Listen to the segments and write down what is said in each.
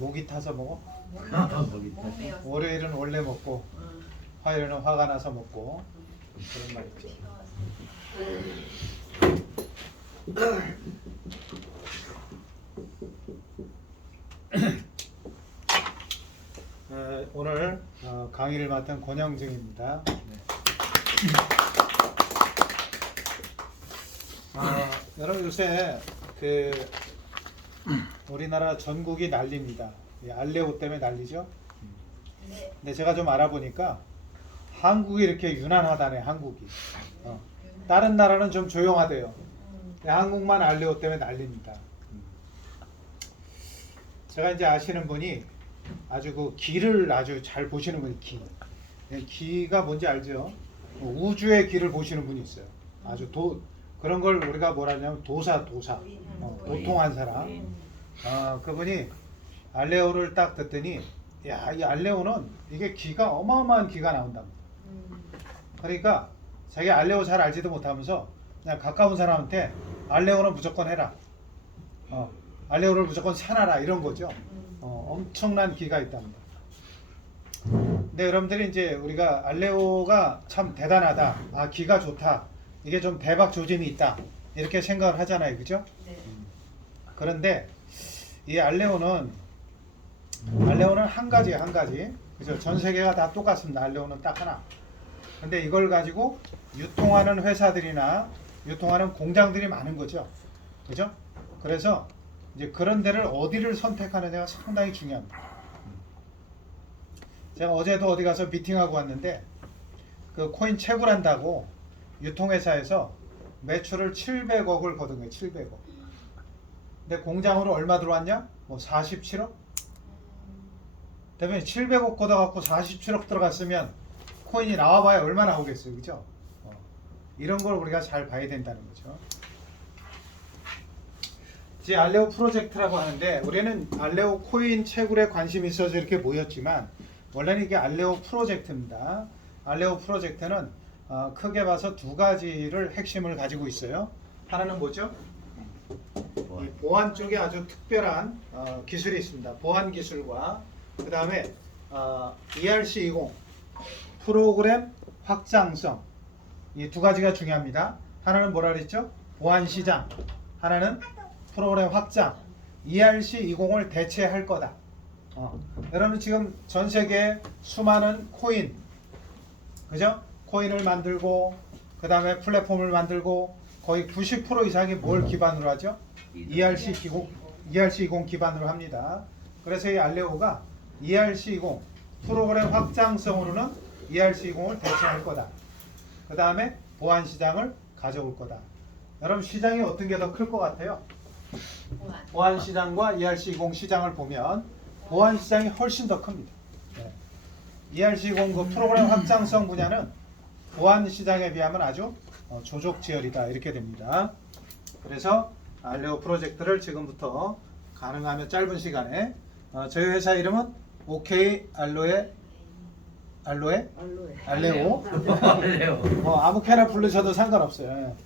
목이 타서 먹어? 거기 몸매였어. 월요일은 원래 먹고 화요일은 화가 나서 먹고 그런 말 있죠. 오늘 강의를 맡은 권영증입니다. 네. 여러분 요새 우리나라 전국이 난립니다. 이 알레오 때문에 난리죠. 네. 근데 제가 좀 알아보니까 한국이 이렇게 유난하다네. 한국이. 다른 나라는 좀 조용하대요. 근데 한국만 알레오 때문에 난립니다. 제가 이제 아시는 분이 아주 그 기를 아주 잘 보시는 분이 기가 뭔지 알죠? 우주의 기를 보시는 분이 있어요. 아주 그런 걸 우리가 뭐라 하냐면 도사 도통한 사람. 그분이 알레오를 딱 듣더니 야, 이 알레오는 이게 기가 어마어마한 기가 나온답니다. 그러니까 자기 알레오 잘 알지도 못하면서 그냥 가까운 사람한테 알레오는 무조건 해라. 알레오를 무조건 사놔라 이런 거죠. 엄청난 기가 있답니다. 근데 여러분들이 이제 우리가 알레오가 참 대단하다, 기가 좋다, 이게 좀 대박 조짐이 있다 이렇게 생각을 하잖아요, 그죠? 네. 그런데 이 알레오는 한 가지예요, 한 가지. 그죠? 전 세계가 다 똑같습니다. 알레오는 딱 하나. 근데 이걸 가지고 유통하는 회사들이나 유통하는 공장들이 많은 거죠, 그죠? 그래서 이제 그런 데를 어디를 선택하느냐가 상당히 중요합니다. 제가 어제도 어디 가서 미팅하고 왔는데 그 코인 채굴한다고 유통회사에서 매출을 700억을 거둔 거예요. 700억. 근데 공장으로 얼마 들어왔냐? 뭐 47억? 대표님 700억 걷어갖고 47억 들어갔으면 코인이 나와봐야 얼마 나오겠어요, 그죠? 이런 걸 우리가 잘 봐야 된다는 거죠. 이제 알레오 프로젝트라고 하는데 우리는 알레오 코인 채굴에 관심이 있어서 이렇게 모였지만 원래는 이게 알레오 프로젝트입니다. 알레오 프로젝트는 크게 봐서 두 가지를 핵심을 가지고 있어요. 하나는 뭐죠? 이 보안 쪽에 아주 특별한 기술이 있습니다. 보안 기술과 그 다음에 ERC20 프로그램 확장성, 이 두 가지가 중요합니다. 하나는 뭐라 그랬죠? 보안 시장, 하나는 프로그램 확장. ERC20을 대체할 거다. 여러분 지금 전 세계 수많은 코인, 그죠? 코인을 만들고 그 다음에 플랫폼을 만들고 거의 90% 이상이 뭘 기반으로 하죠? ERC20 기반으로 합니다. 그래서 이 알레오가 ERC20 프로그램 확장성으로는 ERC20을 대체할 거다. 그 다음에 보안 시장을 가져올 거다. 여러분 시장이 어떤 게 더 클 것 같아요? 보안 시장과 ERC20 시장을 보면 보안 시장이 훨씬 더 큽니다. ERC20 그 프로그램 확장성 분야는 보안 시장에 비하면 아주 조족지열이다 이렇게 됩니다. 그래서 알레오 프로젝트를 지금부터 가능하면 짧은 시간에 저희 회사 이름은 OK 알레오 아무렇게나 부르셔도 상관없어요.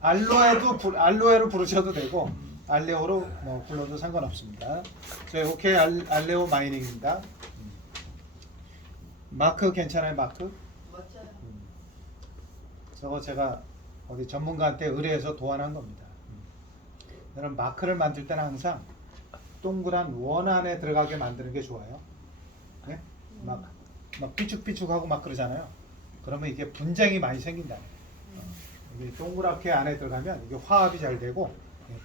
알로에로 부르셔도 되고 알레오로 불러도 상관없습니다. 저희 OK 알레오 마이닝입니다. 마크 괜찮아요? 마크? 멋져요. 저거 제가 어디 전문가한테 의뢰해서 도안한 겁니다. 여러분 마크를 만들 때는 항상 동그란 원 안에 들어가게 만드는 게 좋아요. 네? 막 삐죽삐죽하고 막 그러잖아요. 그러면 이게 분쟁이 많이 생긴다. 이게 동그랗게 안에 들어가면 이게 화합이 잘 되고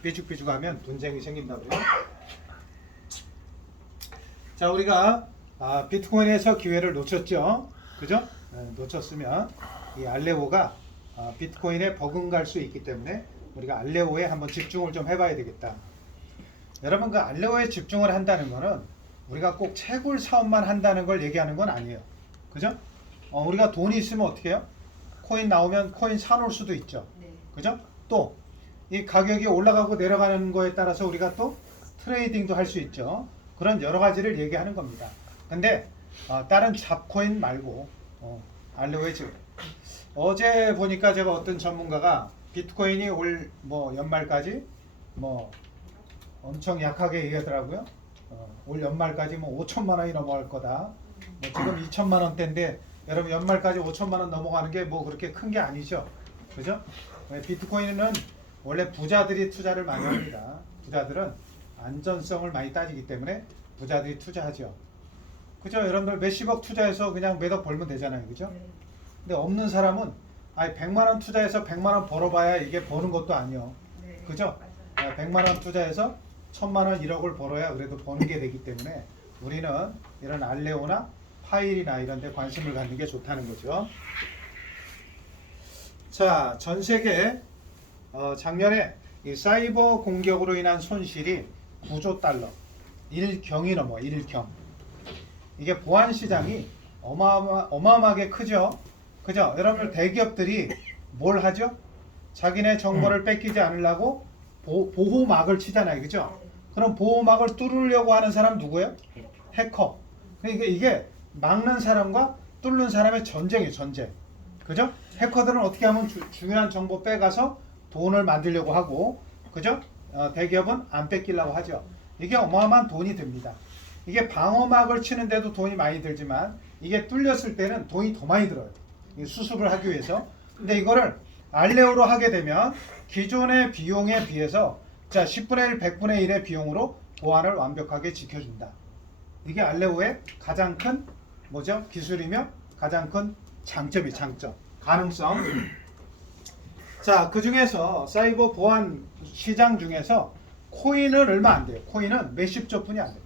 삐죽삐죽하면 분쟁이 생긴다고요. 자, 우리가 비트코인에서 기회를 놓쳤죠, 그죠? 놓쳤으면 이 알레오가 비트코인에 버금갈 수 있기 때문에 우리가 알레오에 한번 집중을 좀 해봐야 되겠다. 여러분 그 알레오에 집중을 한다는 거는 우리가 꼭 채굴 사업만 한다는 걸 얘기하는 건 아니에요, 그죠? 우리가 돈이 있으면 어떻게 해요? 코인 나오면 코인 사놓을 수도 있죠, 네. 그죠? 또 이 가격이 올라가고 내려가는 거에 따라서 우리가 또 트레이딩도 할 수 있죠. 그런 여러 가지를 얘기하는 겁니다. 근데 다른 잡코인 말고 알레오에 지금 어제 보니까 제가 어떤 전문가가 비트코인이 올 연말까지 엄청 약하게 얘기하더라고요. 올 연말까지 뭐 5천만 원이 넘어갈 거다. 뭐 지금 2천만 원대인데 여러분 연말까지 5천만 원 넘어가는 게 뭐 그렇게 큰 게 아니죠. 그죠? 비트코인은 원래 부자들이 투자를 많이 합니다. 부자들은 안전성을 많이 따지기 때문에 부자들이 투자하죠. 그죠? 여러분들 몇십억 투자해서 그냥 매덕 벌면 되잖아요. 그죠? 근데 없는 사람은 아니 100만 원 투자해서 100만 원 벌어봐야 이게 버는 것도 아니요. 네. 그죠? 맞아요. 100만 원 투자해서 1000만 원, 1억을 벌어야 그래도 버는 게 되기 때문에 우리는 이런 알레오나 파일이나 이런 데 관심을 갖는 게 좋다는 거죠. 자, 전 세계 작년에 이 사이버 공격으로 인한 손실이 9조 달러, 1경이 넘어 1경. 이게 보안 시장이 어마어마하게 크죠. 그죠? 여러분들 대기업들이 뭘 하죠? 자기네 정보를 뺏기지 않으려고 보호막을 치잖아요. 그죠? 그럼 보호막을 뚫으려고 하는 사람 누구예요? 해커. 그러니까 이게 막는 사람과 뚫는 사람의 전쟁이에요. 전쟁. 그죠? 해커들은 어떻게 하면 중요한 정보 빼가서 돈을 만들려고 하고, 그죠? 대기업은 안 뺏기려고 하죠. 이게 어마어마한 돈이 듭니다. 이게 방어막을 치는데도 돈이 많이 들지만 이게 뚫렸을 때는 돈이 더 많이 들어요. 수습을 하기 위해서. 근데 이거를 알레오로 하게 되면 기존의 비용에 비해서 자 10분의 1, 100분의 1의 비용으로 보안을 완벽하게 지켜준다. 이게 알레오의 가장 큰 뭐죠? 기술이며 가장 큰 장점이 장점. 가능성. 자, 그 중에서 사이버 보안 시장 중에서 코인은 얼마 안 돼요. 코인은 몇십 조뿐이 안 돼요.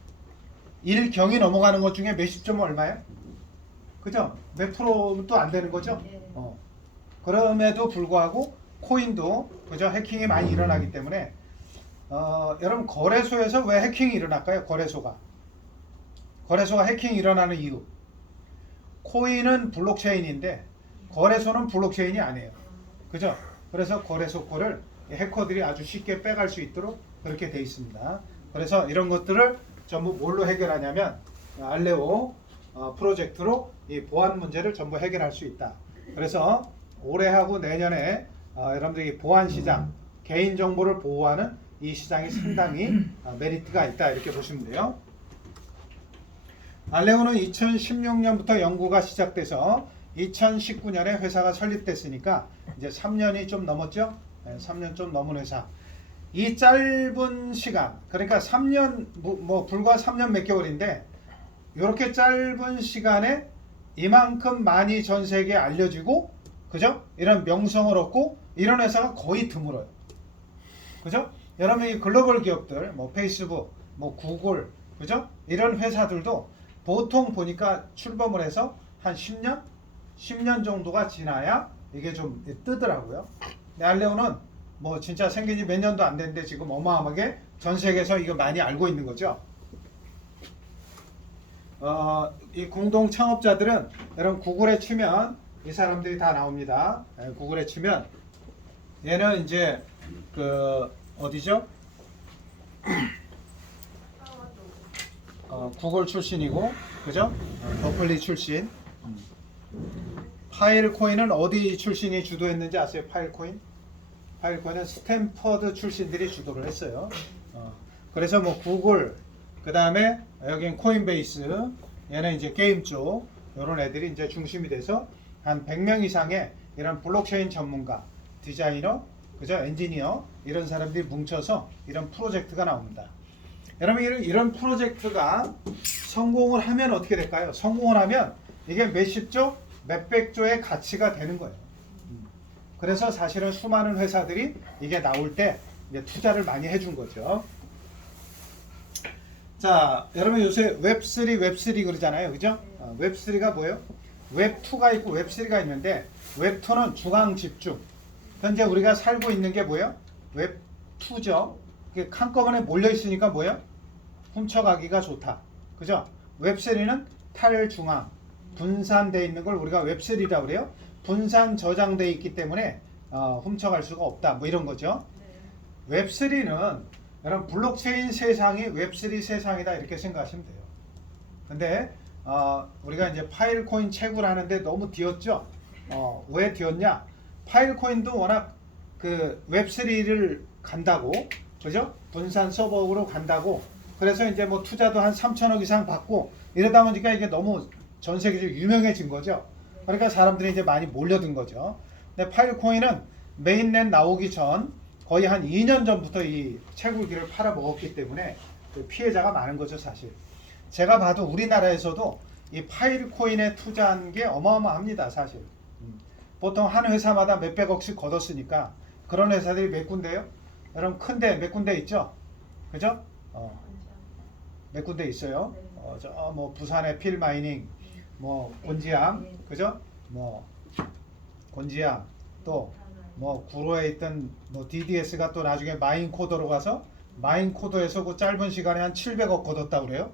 1경이 넘어가는 것 중에 몇십 조면 얼마예요? 그죠? 몇 프로도 안 되는 거죠? 그럼에도 불구하고 코인도 그죠? 해킹이 많이 일어나기 때문에 여러분 거래소에서 왜 해킹이 일어날까요? 거래소가 해킹이 일어나는 이유. 코인은 블록체인인데 거래소는 블록체인이 아니에요. 그죠? 그래서 거래소 거를 해커들이 아주 쉽게 빼갈 수 있도록 그렇게 돼 있습니다. 그래서 이런 것들을 전부 뭘로 해결하냐면 알레오 프로젝트로 이 보안 문제를 전부 해결할 수 있다. 그래서 올해하고 내년에 여러분들이 보안 시장, 개인 정보를 보호하는 이 시장이 상당히 메리트가 있다 이렇게 보시면 돼요. 알레오는 2016년부터 연구가 시작돼서 2019년에 회사가 설립됐으니까 이제 3년이 좀 넘었죠? 3년 좀 넘은 회사. 이 짧은 시간, 그러니까 3년, 뭐 불과 3년 몇 개월인데 이렇게 짧은 시간에 이만큼 많이 전 세계에 알려지고, 그죠? 이런 명성을 얻고 이런 회사가 거의 드물어요. 그죠? 여러분 이 글로벌 기업들, 뭐 페이스북, 뭐 구글, 그죠? 이런 회사들도 보통 보니까 출범을 해서 한 10년 정도가 지나야 이게 좀 뜨더라고요. 근데 알레오는 뭐 진짜 생긴 지 몇 년도 안 됐는데 지금 어마어마하게 전 세계에서 이거 많이 알고 있는 거죠. 이 공동 창업자들은 여러분 구글에 치면 이 사람들이 다 나옵니다. 구글에 치면 얘는 이제 그 어디죠? 구글 출신이고, 그죠? 버클리 출신. 파일코인은 어디 출신이 주도했는지 아세요? 파일코인은 스탠퍼드 출신들이 주도를 했어요. 그래서 뭐 구글, 그 다음에 여긴 코인베이스, 얘는 이제 게임 쪽, 이런 애들이 이제 중심이 돼서 한 100명 이상의 이런 블록체인 전문가, 디자이너, 그죠? 엔지니어, 이런 사람들이 뭉쳐서 이런 프로젝트가 나옵니다. 여러분 이런 프로젝트가 성공을 하면 어떻게 될까요? 성공을 하면 이게 몇십 조, 몇백 조의 가치가 되는 거예요. 그래서 사실은 수많은 회사들이 이게 나올 때 이제 투자를 많이 해준 거죠. 자, 여러분 요새 웹3 그러잖아요. 그죠? 웹3가 뭐예요? 웹2가 있고 웹3가 있는데 웹2는 중앙 집중. 현재 우리가 살고 있는 게 뭐예요? 웹2죠. 한꺼번에 몰려 있으니까 뭐예요? 훔쳐가기가 좋다. 그죠? 웹3는 탈중앙, 분산되어 있는 걸 우리가 웹3라고 그래요. 분산 저장되어 있기 때문에 훔쳐갈 수가 없다. 뭐 이런 거죠. 웹3는 여러분 블록체인 세상이 웹3 세상이다 이렇게 생각하시면 돼요. 근데 우리가 이제 파일코인 채굴 하는데 너무 뒤었죠. 왜 뒤었냐? 파일코인도 워낙 그 웹3를 간다고, 그죠? 분산 서버로 간다고. 그래서 이제 뭐 투자도 한 3천억 이상 받고 이러다 보니까 이게 너무 전 세계적으로 유명해진 거죠. 그러니까 사람들이 이제 많이 몰려든 거죠. 근데 파일코인은 메인넷 나오기 전 거의 한 2년 전부터 이 채굴기를 팔아먹었기 때문에 그 피해자가 많은 거죠, 사실. 제가 봐도 우리나라에서도 이 파일코인에 투자한 게 어마어마합니다, 사실. 보통 한 회사마다 몇백억씩 걷었으니까 그런 회사들이 몇 군데요? 여러분 큰데 몇 군데 있죠? 그죠? 몇 군데 있어요. 저 뭐 부산의 필마이닝, 뭐 곤지암, 그죠? 뭐 곤지암 또 뭐 구로에 있던 뭐 DDS가 또 나중에 마인코더로 가서 마인코더에서 그 짧은 시간에 한 700억 걷었다 그래요.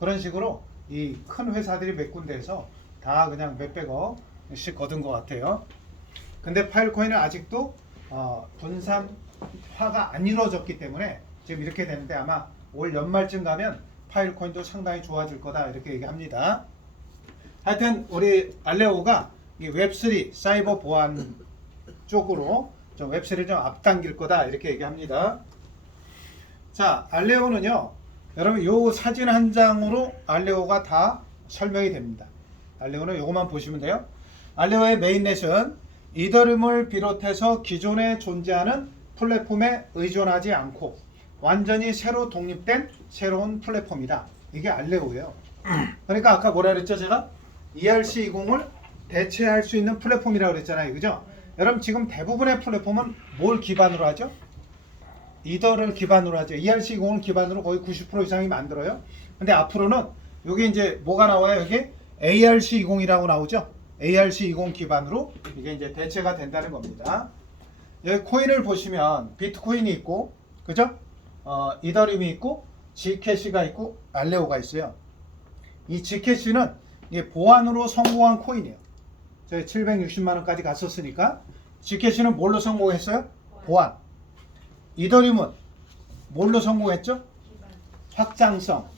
그런 식으로 이 큰 회사들이 몇 군데에서 다 그냥 몇백억씩 거둔 것 같아요. 근데 파일코인은 아직도 분산화가 안 이루어졌기 때문에 지금 이렇게 되는데 아마 올 연말쯤 가면 파일코인도 상당히 좋아질 거다 이렇게 얘기합니다. 하여튼 우리 알레오가 이 웹3 사이버 보안 쪽으로 좀 웹3를 좀 앞당길 거다 이렇게 얘기합니다. 자, 알레오는요. 여러분 요 사진 한 장으로 알레오가 다 설명이 됩니다. 알레오는 요것만 보시면 돼요. 알레오의 메인넷은 이더리움을 비롯해서 기존에 존재하는 플랫폼에 의존하지 않고 완전히 새로 독립된 새로운 플랫폼이다. 이게 알레오예요. 그러니까 아까 뭐라 그랬죠 제가? ERC20을 대체할 수 있는 플랫폼이라고 그랬잖아요. 그죠? 여러분 지금 대부분의 플랫폼은 뭘 기반으로 하죠? 이더를 기반으로 하죠. ERC20을 기반으로 거의 90% 이상이 만들어요. 근데 앞으로는 여기 이제 뭐가 나와요? 여기 ARC20이라고 나오죠. ARC20 기반으로 이게 이제 대체가 된다는 겁니다. 여기 코인을 보시면 비트코인이 있고, 그죠? 이더리움이 있고, G캐시가 있고, 알레오가 있어요. 이 G캐시는 이게 보안으로 성공한 코인이에요. 저희 760만 원까지 갔었으니까 G캐시는 뭘로 성공했어요? 보안. 이더리움은 뭘로 성공했죠? 확장성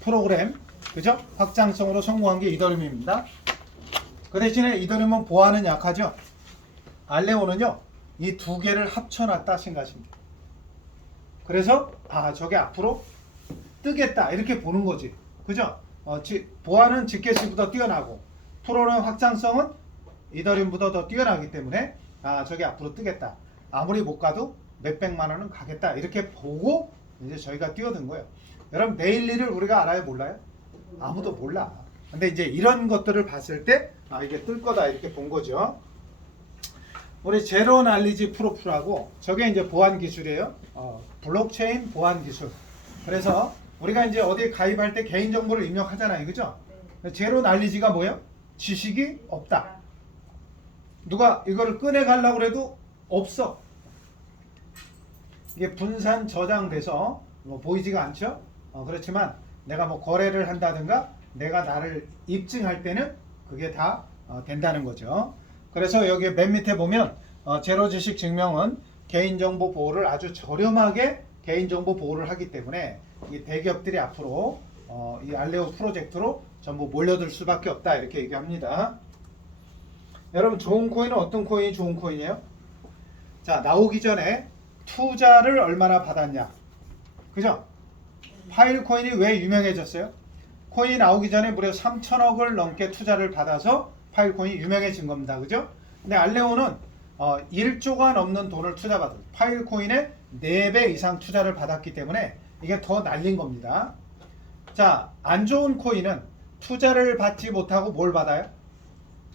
프로그램, 그죠? 확장성으로 성공한 게 이더리움입니다. 그 대신에 이더리움은 보안은 약하죠. 알레오는요 이 두 개를 합쳐놨다 생각하시면 돼요. 그래서 저게 앞으로 뜨겠다 이렇게 보는 거지, 그죠? 보안은 G캐시보다 뛰어나고 프로그램 확장성은 이더리움보다 더 뛰어나기 때문에 저게 앞으로 뜨겠다. 아무리 못 가도 몇백만 원은 가겠다 이렇게 보고 이제 저희가 뛰어든 거예요. 여러분 내일 일을 우리가 알아요, 몰라요? 아무도 몰라. 근데 이제 이런 것들을 봤을 때 이게 뜰 거다 이렇게 본 거죠. 우리 제로 날리지 프로프라고 저게 이제 보안 기술이에요. 블록체인 보안 기술. 그래서 우리가 이제 어디에 가입할 때 개인 정보를 입력하잖아요, 그죠? 제로 날리지가 뭐예요? 지식이 없다. 누가 이거를 꺼내 가려고 해도 없어. 이게 분산 저장돼서 뭐 보이지가 않죠. 그렇지만 내가 뭐 거래를 한다든가 내가 나를 입증할 때는 그게 다 된다는 거죠. 그래서 여기 맨 밑에 보면 제로 지식 증명은 개인정보 보호를 아주 저렴하게 개인정보 보호를 하기 때문에 이 대기업들이 앞으로 이 알레오 프로젝트로 전부 몰려들 수밖에 없다 이렇게 얘기합니다. 여러분 좋은 코인은 어떤 코인이 좋은 코인이에요? 자, 나오기 전에 투자를 얼마나 받았냐, 그죠? 파일코인이 왜 유명해졌어요? 코인이 나오기 전에 무려 3천억을 넘게 투자를 받아서 파일코인이 유명해진 겁니다, 그죠? 근데 알레오는 1조가 넘는 돈을 투자받은 파일코인의 4배 이상 투자를 받았기 때문에 이게 더 날린 겁니다. 자, 안 좋은 코인은 투자를 받지 못하고 뭘 받아요?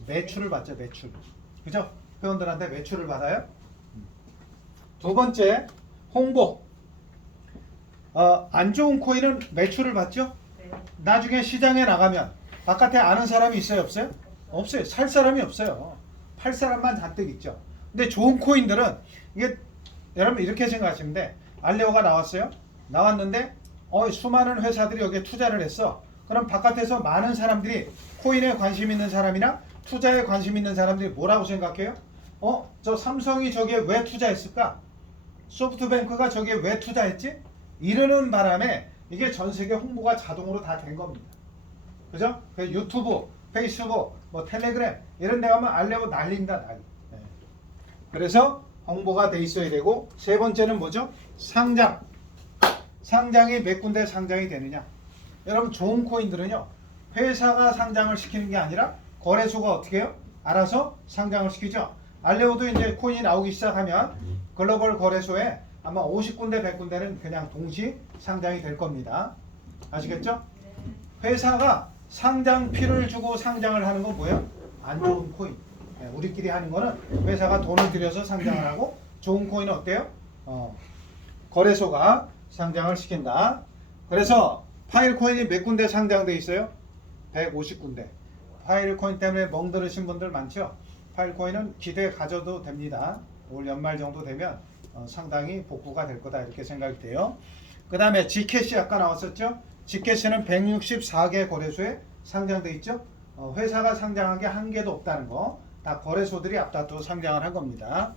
매출을 받죠, 매출. 그죠? 회원들한테 매출을 받아요. 두 번째, 홍보. 안 좋은 코인은 매출을 받죠? 나중에 시장에 나가면 바깥에 아는 사람이 있어요, 없어요? 없어요. 살 사람이 없어요. 팔 사람만 잔뜩 있죠. 근데 좋은 코인들은 이게 여러분 이렇게 생각하시면 돼. 알레오가 나왔어요. 나왔는데 수많은 회사들이 여기에 투자를 했어. 그럼 바깥에서 많은 사람들이 코인에 관심 있는 사람이나 투자에 관심 있는 사람들이 뭐라고 생각해요? 저 삼성이 저기에 왜 투자했을까? 소프트뱅크가 저기에 왜 투자했지? 이러는 바람에 이게 전 세계 홍보가 자동으로 다 된 겁니다. 그죠? 유튜브, 페이스북, 뭐 텔레그램 이런 데 가면 알레오 날린다, 난리. 네. 그래서 홍보가 돼 있어야 되고, 세 번째는 뭐죠? 상장. 상장이 몇 군데 상장이 되느냐? 여러분 좋은 코인들은요. 회사가 상장을 시키는 게 아니라 거래소가 어떻게 해요? 알아서 상장을 시키죠. 알레오도 이제 코인이 나오기 시작하면 글로벌 거래소에 아마 50군데 100군데는 그냥 동시 상장이 될 겁니다. 아시겠죠? 회사가 상장피를 주고 상장을 하는 건 뭐예요? 안 좋은 코인. 우리끼리 하는 거는 회사가 돈을 들여서 상장을 하고 좋은 코인은 어때요? 거래소가 상장을 시킨다. 그래서 파일코인이 몇 군데 상장돼 있어요? 150군데. 파일코인 때문에 멍들으신 분들 많죠? 파일코인은 기대 가져도 됩니다. 올 연말 정도 되면 상당히 복구가 될 거다 이렇게 생각이 돼요. 그 다음에 G캐시 아까 나왔었죠? G캐시는 164개 거래소에 상장돼 있죠? 회사가 상장한 게 한 개도 없다는 거. 다 거래소들이 앞다투어 상장을 한 겁니다.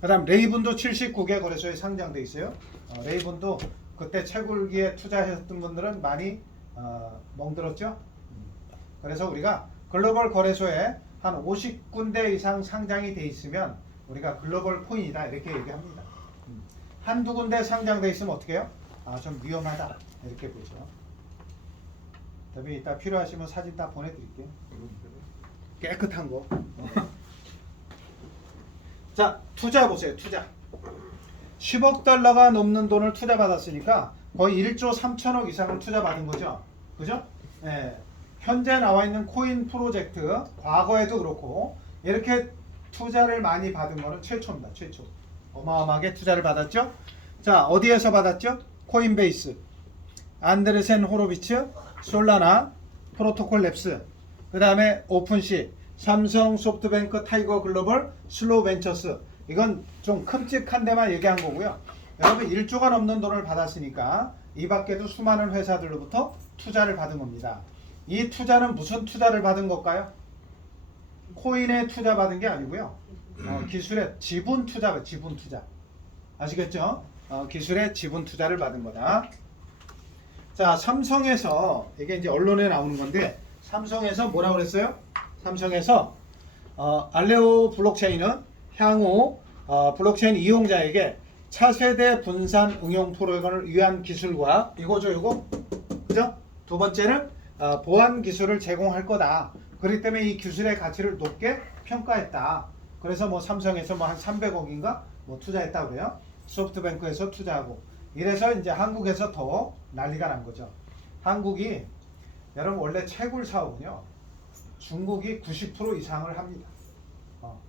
그 다음 레이븐도 79개 거래소에 상장돼 있어요. 레이븐도 그때 채굴기에 투자하셨던 분들은 많이 멍들었죠. 그래서 우리가 글로벌 거래소에 한 50군데 이상 상장이 돼 있으면 우리가 글로벌 코인이다 이렇게 얘기합니다. 한두 군데 상장돼 있으면 어떻게 해요? 좀 위험하다 이렇게 보죠. 그다음에 이따 필요하시면 사진 다 보내드릴게요. 깨끗한 거. 자, 투자 보세요. 투자. 10억 달러가 넘는 돈을 투자 받았으니까 거의 1조 3천억 이상을 투자 받은 거죠. 그죠? 네. 현재 나와 있는 코인 프로젝트, 과거에도 그렇고 이렇게 투자를 많이 받은 거는 최초입니다. 최초. 어마어마하게 투자를 받았죠. 자, 어디에서 받았죠? 코인베이스, 안드레센 호로비츠, 솔라나, 프로토콜 랩스, 그 다음에 오픈시, 삼성, 소프트뱅크, 타이거 글로벌, 슬로우 벤처스. 이건 좀 큼직한 데만 얘기한 거고요. 여러분 1조가 넘는 돈을 받았으니까 이 밖에도 수많은 회사들로부터 투자를 받은 겁니다. 이 투자는 무슨 투자를 받은 걸까요? 코인에 투자 받은 게 아니고요. 기술의 지분 투자, 지분 투자. 아시겠죠? 기술의 지분 투자를 받은 거다. 자, 삼성에서 이게 이제 언론에 나오는 건데 삼성에서 뭐라고 그랬어요? 삼성에서 알레오 블록체인은 향후 블록체인 이용자에게 차세대 분산 응용 프로그램을 위한 기술과 이거죠, 이거. 그죠? 두 번째는 보안 기술을 제공할 거다. 그렇기 때문에 이 기술의 가치를 높게 평가했다. 그래서 뭐 삼성에서 뭐 한 300억인가 뭐 투자했다고 그래요. 소프트뱅크에서 투자하고. 이래서 이제 한국에서 더 난리가 난 거죠. 한국이 여러분 원래 채굴 사업은요. 중국이 90% 이상을 합니다.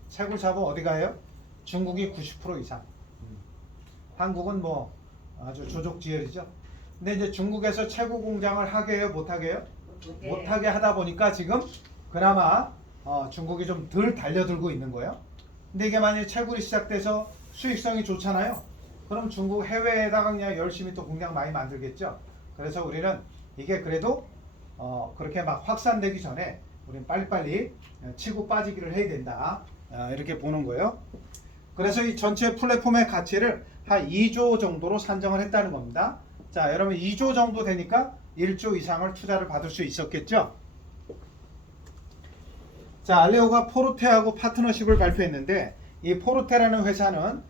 채굴 사업은 어디가 해요? 중국이 90% 이상. 한국은 뭐 아주 조족지혈이죠. 근데 이제 중국에서 채굴 공장을 하게 해요? 못하게 해요? 못하게 하다 보니까 지금 그나마 중국이 좀 덜 달려들고 있는 거예요. 근데 이게 만약에 채굴이 시작돼서 수익성이 좋잖아요. 그럼 중국 해외에다가 그냥 열심히 또 공장 많이 만들겠죠. 그래서 우리는 이게 그래도 그렇게 막 확산되기 전에 우리는 빨리빨리 치고 빠지기를 해야 된다. 이렇게 보는 거예요. 그래서 이 전체 플랫폼의 가치를 한 2조 정도로 산정을 했다는 겁니다. 자, 여러분 2조 정도 되니까 1조 이상을 투자를 받을 수 있었겠죠. 자, 알레오가 포르테하고 파트너십을 발표했는데 이 포르테라는 회사는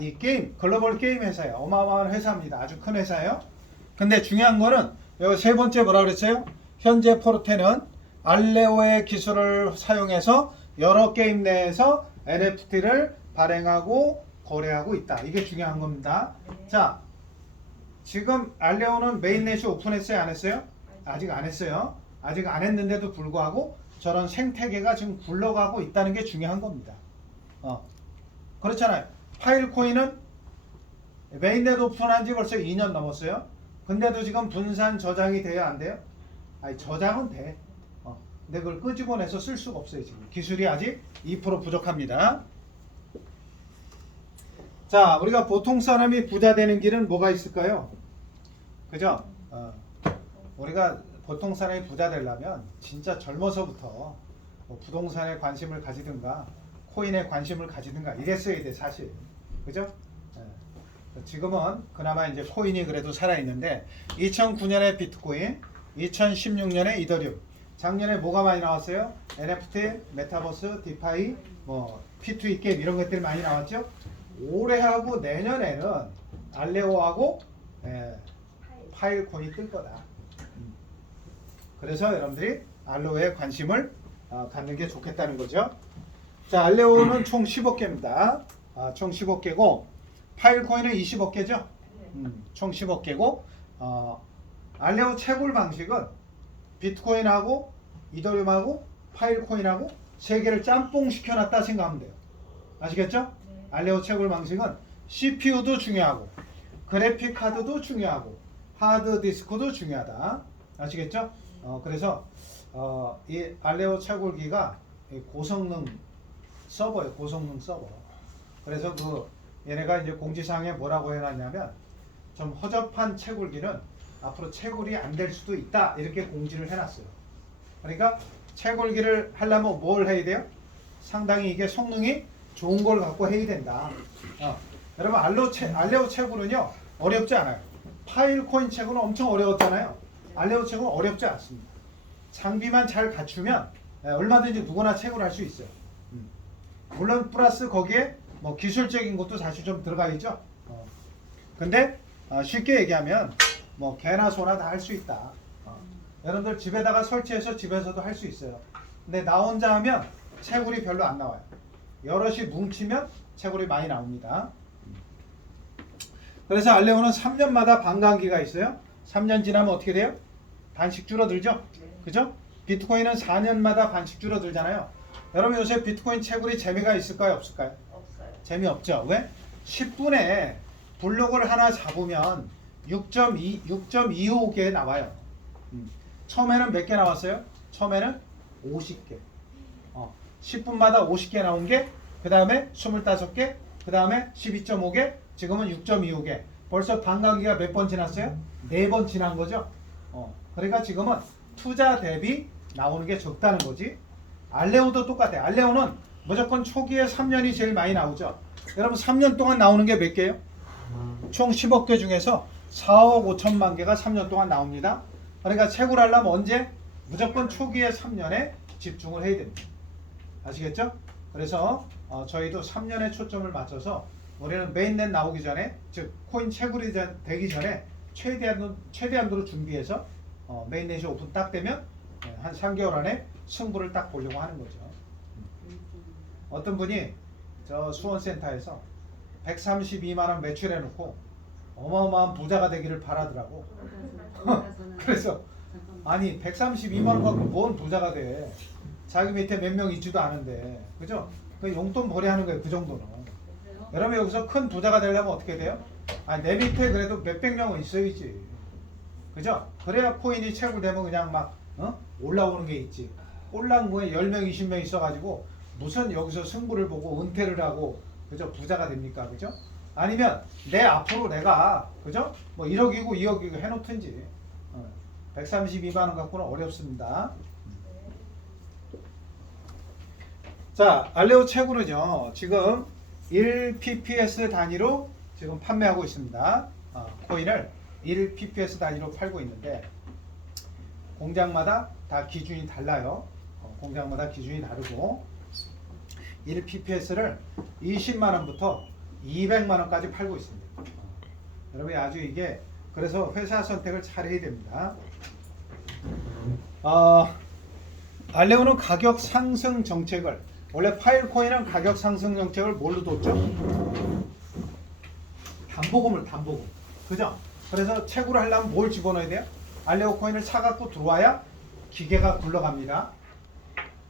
이 게임, 글로벌 게임 회사예요. 어마어마한 회사입니다. 아주 큰 회사예요. 근데 중요한 거는 여기 세 번째 뭐라 그랬어요? 현재 포르테는 알레오의 기술을 사용해서 여러 게임 내에서 NFT를 발행하고 거래하고 있다. 이게 중요한 겁니다. 자, 지금 알레오는 메인넷이 오픈했어요? 안 했어요? 아직 안 했어요. 아직 안 했는데도 불구하고 저런 생태계가 지금 굴러가고 있다는 게 중요한 겁니다. 그렇잖아요. 파일코인은 메인넷 오픈한 지 벌써 2년 넘었어요. 근데도 지금 분산 저장이 돼야 안 돼요? 아니, 저장은 돼. 근데 그걸 끄집어내서 쓸 수가 없어요. 지금 기술이 아직 2% 부족합니다. 자, 우리가 보통 사람이 부자 되는 길은 뭐가 있을까요? 그죠? 우리가 보통 사람이 부자 되려면 진짜 젊어서부터 뭐 부동산에 관심을 가지든가 코인에 관심을 가지든가 이랬어야 돼, 사실. 그죠? 지금은 그나마 이제 코인이 그래도 살아있는데 2009년에 비트코인, 2016년에 이더리움, 작년에 뭐가 많이 나왔어요? NFT, 메타버스, 디파이, 뭐 P2E 게임 이런 것들이 많이 나왔죠? 올해하고 내년에는 알레오하고 파일 코인이 뜰 거다. 그래서 여러분들이 알레오에 관심을 갖는 게 좋겠다는 거죠. 자, 알레오는 총 15개입니다. 총 15개고 파일 코인은 25개죠. 총 15개고 알레오 채굴 방식은 비트코인하고 이더리움하고 파일 코인하고 세 개를 짬뽕 시켜놨다 생각하면 돼요. 아시겠죠? 네. 알레오 채굴 방식은 CPU도 중요하고 그래픽 카드도 중요하고 하드 디스크도 중요하다. 아시겠죠? 그래서 이 알레오 채굴기가 고성능 서버예요. 고성능 서버. 그래서 얘네가 이제 공지사항에 뭐라고 해놨냐면 좀 허접한 채굴기는 앞으로 채굴이 안 될 수도 있다 이렇게 공지를 해놨어요. 그러니까 채굴기를 하려면 뭘 해야 돼요? 상당히 이게 성능이 좋은 걸 갖고 해야 된다. 여러분 알레오 채굴은요 어렵지 않아요. 파일 코인 채굴은 엄청 어려웠잖아요. 알레오 채굴은 어렵지 않습니다. 장비만 잘 갖추면 얼마든지 누구나 채굴할 수 있어요. 물론 플러스 거기에 뭐 기술적인 것도 사실 좀 들어가 있죠. 근데 쉽게 얘기하면 뭐 개나 소나 다 할 수 있다. 여러분들 집에다가 설치해서 집에서도 할 수 있어요. 근데 나 혼자 하면 채굴이 별로 안 나와요. 여럿이 뭉치면 채굴이 많이 나옵니다. 그래서 알레오는 3년마다 반감기가 있어요. 3년 지나면 어떻게 돼요? 반씩 줄어들죠? 그죠? 비트코인은 4년마다 반씩 줄어들잖아요. 여러분 요새 비트코인 채굴이 재미가 있을까요? 없을까요? 없어요. 재미없죠. 왜? 10분에 블록을 하나 잡으면 6.25개 나와요. 처음에는 몇 개 나왔어요? 처음에는 50개. 10분마다 50개 나온 게 그 다음에 25개, 그 다음에 12.5개, 지금은 6.25개. 벌써 반감기가 몇 번 지났어요? 4번 지난 거죠. 그러니까 지금은 투자 대비 나오는 게 적다는 거지. 알레오도 똑같아요. 알레오는 무조건 초기에 3년이 제일 많이 나오죠. 여러분 3년 동안 나오는 게 몇 개예요? 총 10억 개 중에서 4억 5천만 개가 3년 동안 나옵니다. 그러니까 채굴하려면 언제? 무조건 초기에 3년에 집중을 해야 됩니다. 아시겠죠? 그래서 저희도 3년에 초점을 맞춰서 우리는 메인넷 나오기 전에, 즉 코인 채굴이 되기 전에 최대한으로 준비해서 메인넷이 오픈 딱 되면 한 3개월 안에 승부를 딱 보려고 하는 거죠. 어떤 분이 저 수원센터에서 132만 원 매출해 놓고 어마어마한 부자가 되기를 바라더라고. 그래서 아니 132만 원 갖고 뭔 부자가 돼? 자기 밑에 몇 명 있지도 않은데, 그죠? 그 용돈 벌이하는 거예요. 그 정도는. 여러분 여기서 큰 부자가 되려면 어떻게 돼요? 내 밑에 그래도 몇백 명은 있어야지. 그죠? 그래야 코인이 채굴되면 그냥 막 올라오는 게 있지. 꼴랑구에 10명, 20명 있어가지고 무슨 여기서 승부를 보고 은퇴를 하고, 그죠? 부자가 됩니까? 그죠? 아니면 내 앞으로 내가, 그죠? 뭐 1억이고 2억이고 해놓든지. 132만 원 갖고는 어렵습니다. 자, 알레오 채굴은요 지금 1pps 단위로 지금 판매하고 있습니다. 코인을 1pps 단위로 팔고 있는데 공장마다 다 기준이 달라요. 공장마다 기준이 다르고 1pps를 20만원부터 200만원까지 팔고 있습니다. 여러분이 아주 이게 그래서 회사 선택을 잘 해야 됩니다. 알레오는 가격 상승 정책을, 원래 파일코인은 가격 상승 정책을 뭘로 뒀죠? 담보금을, 담보금. 그죠? 그래서 채굴을 하려면 뭘 집어넣어야 돼요? 알레오 코인을 사갖고 들어와야 기계가 굴러갑니다.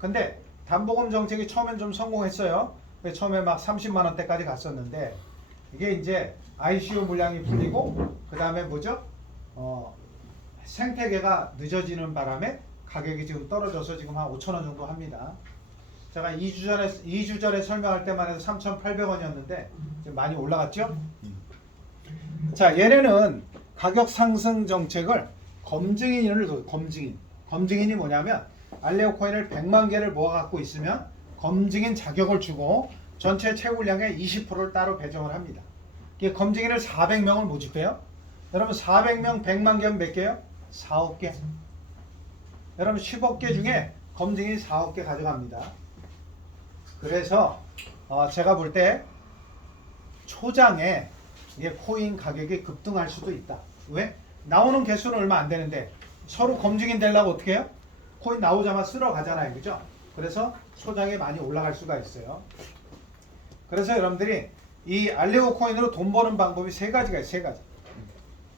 근데 담보금 정책이 처음엔 좀 성공했어요. 처음에 막 30만 원대까지 갔었는데 이게 이제 ICO 물량이 풀리고 그 다음에 뭐죠? 생태계가 늦어지는 바람에 가격이 지금 떨어져서 지금 한 5,000원 정도 합니다. 제가 2주 전에 설명할 때만 해도 3,800원이었는데 지금 많이 올라갔죠? 자, 얘네는 가격 상승 정책을 검증인을 둬요. 검증인이 뭐냐면 알레오 코인을 100만 개를 모아 갖고 있으면 검증인 자격을 주고 전체 채굴량의 20%를 따로 배정을 합니다. 이게 검증인을 400명을 모집해요. 여러분 400명 100만 개면 몇 개요? 4억 개. 여러분 10억 개 중에 검증인 4억 개 가져갑니다. 그래서 제가 볼 때 초장에 이게 코인 가격이 급등할 수도 있다. 왜? 나오는 개수는 얼마 안 되는데 서로 검증이 되려고 어떻게 해요? 코인 나오자마자 쓸어 가잖아요. 그죠? 그래서 소장이 많이 올라갈 수가 있어요. 그래서 여러분들이 이 알레오 코인으로 돈 버는 방법이 세 가지가 있어요. 세 가지.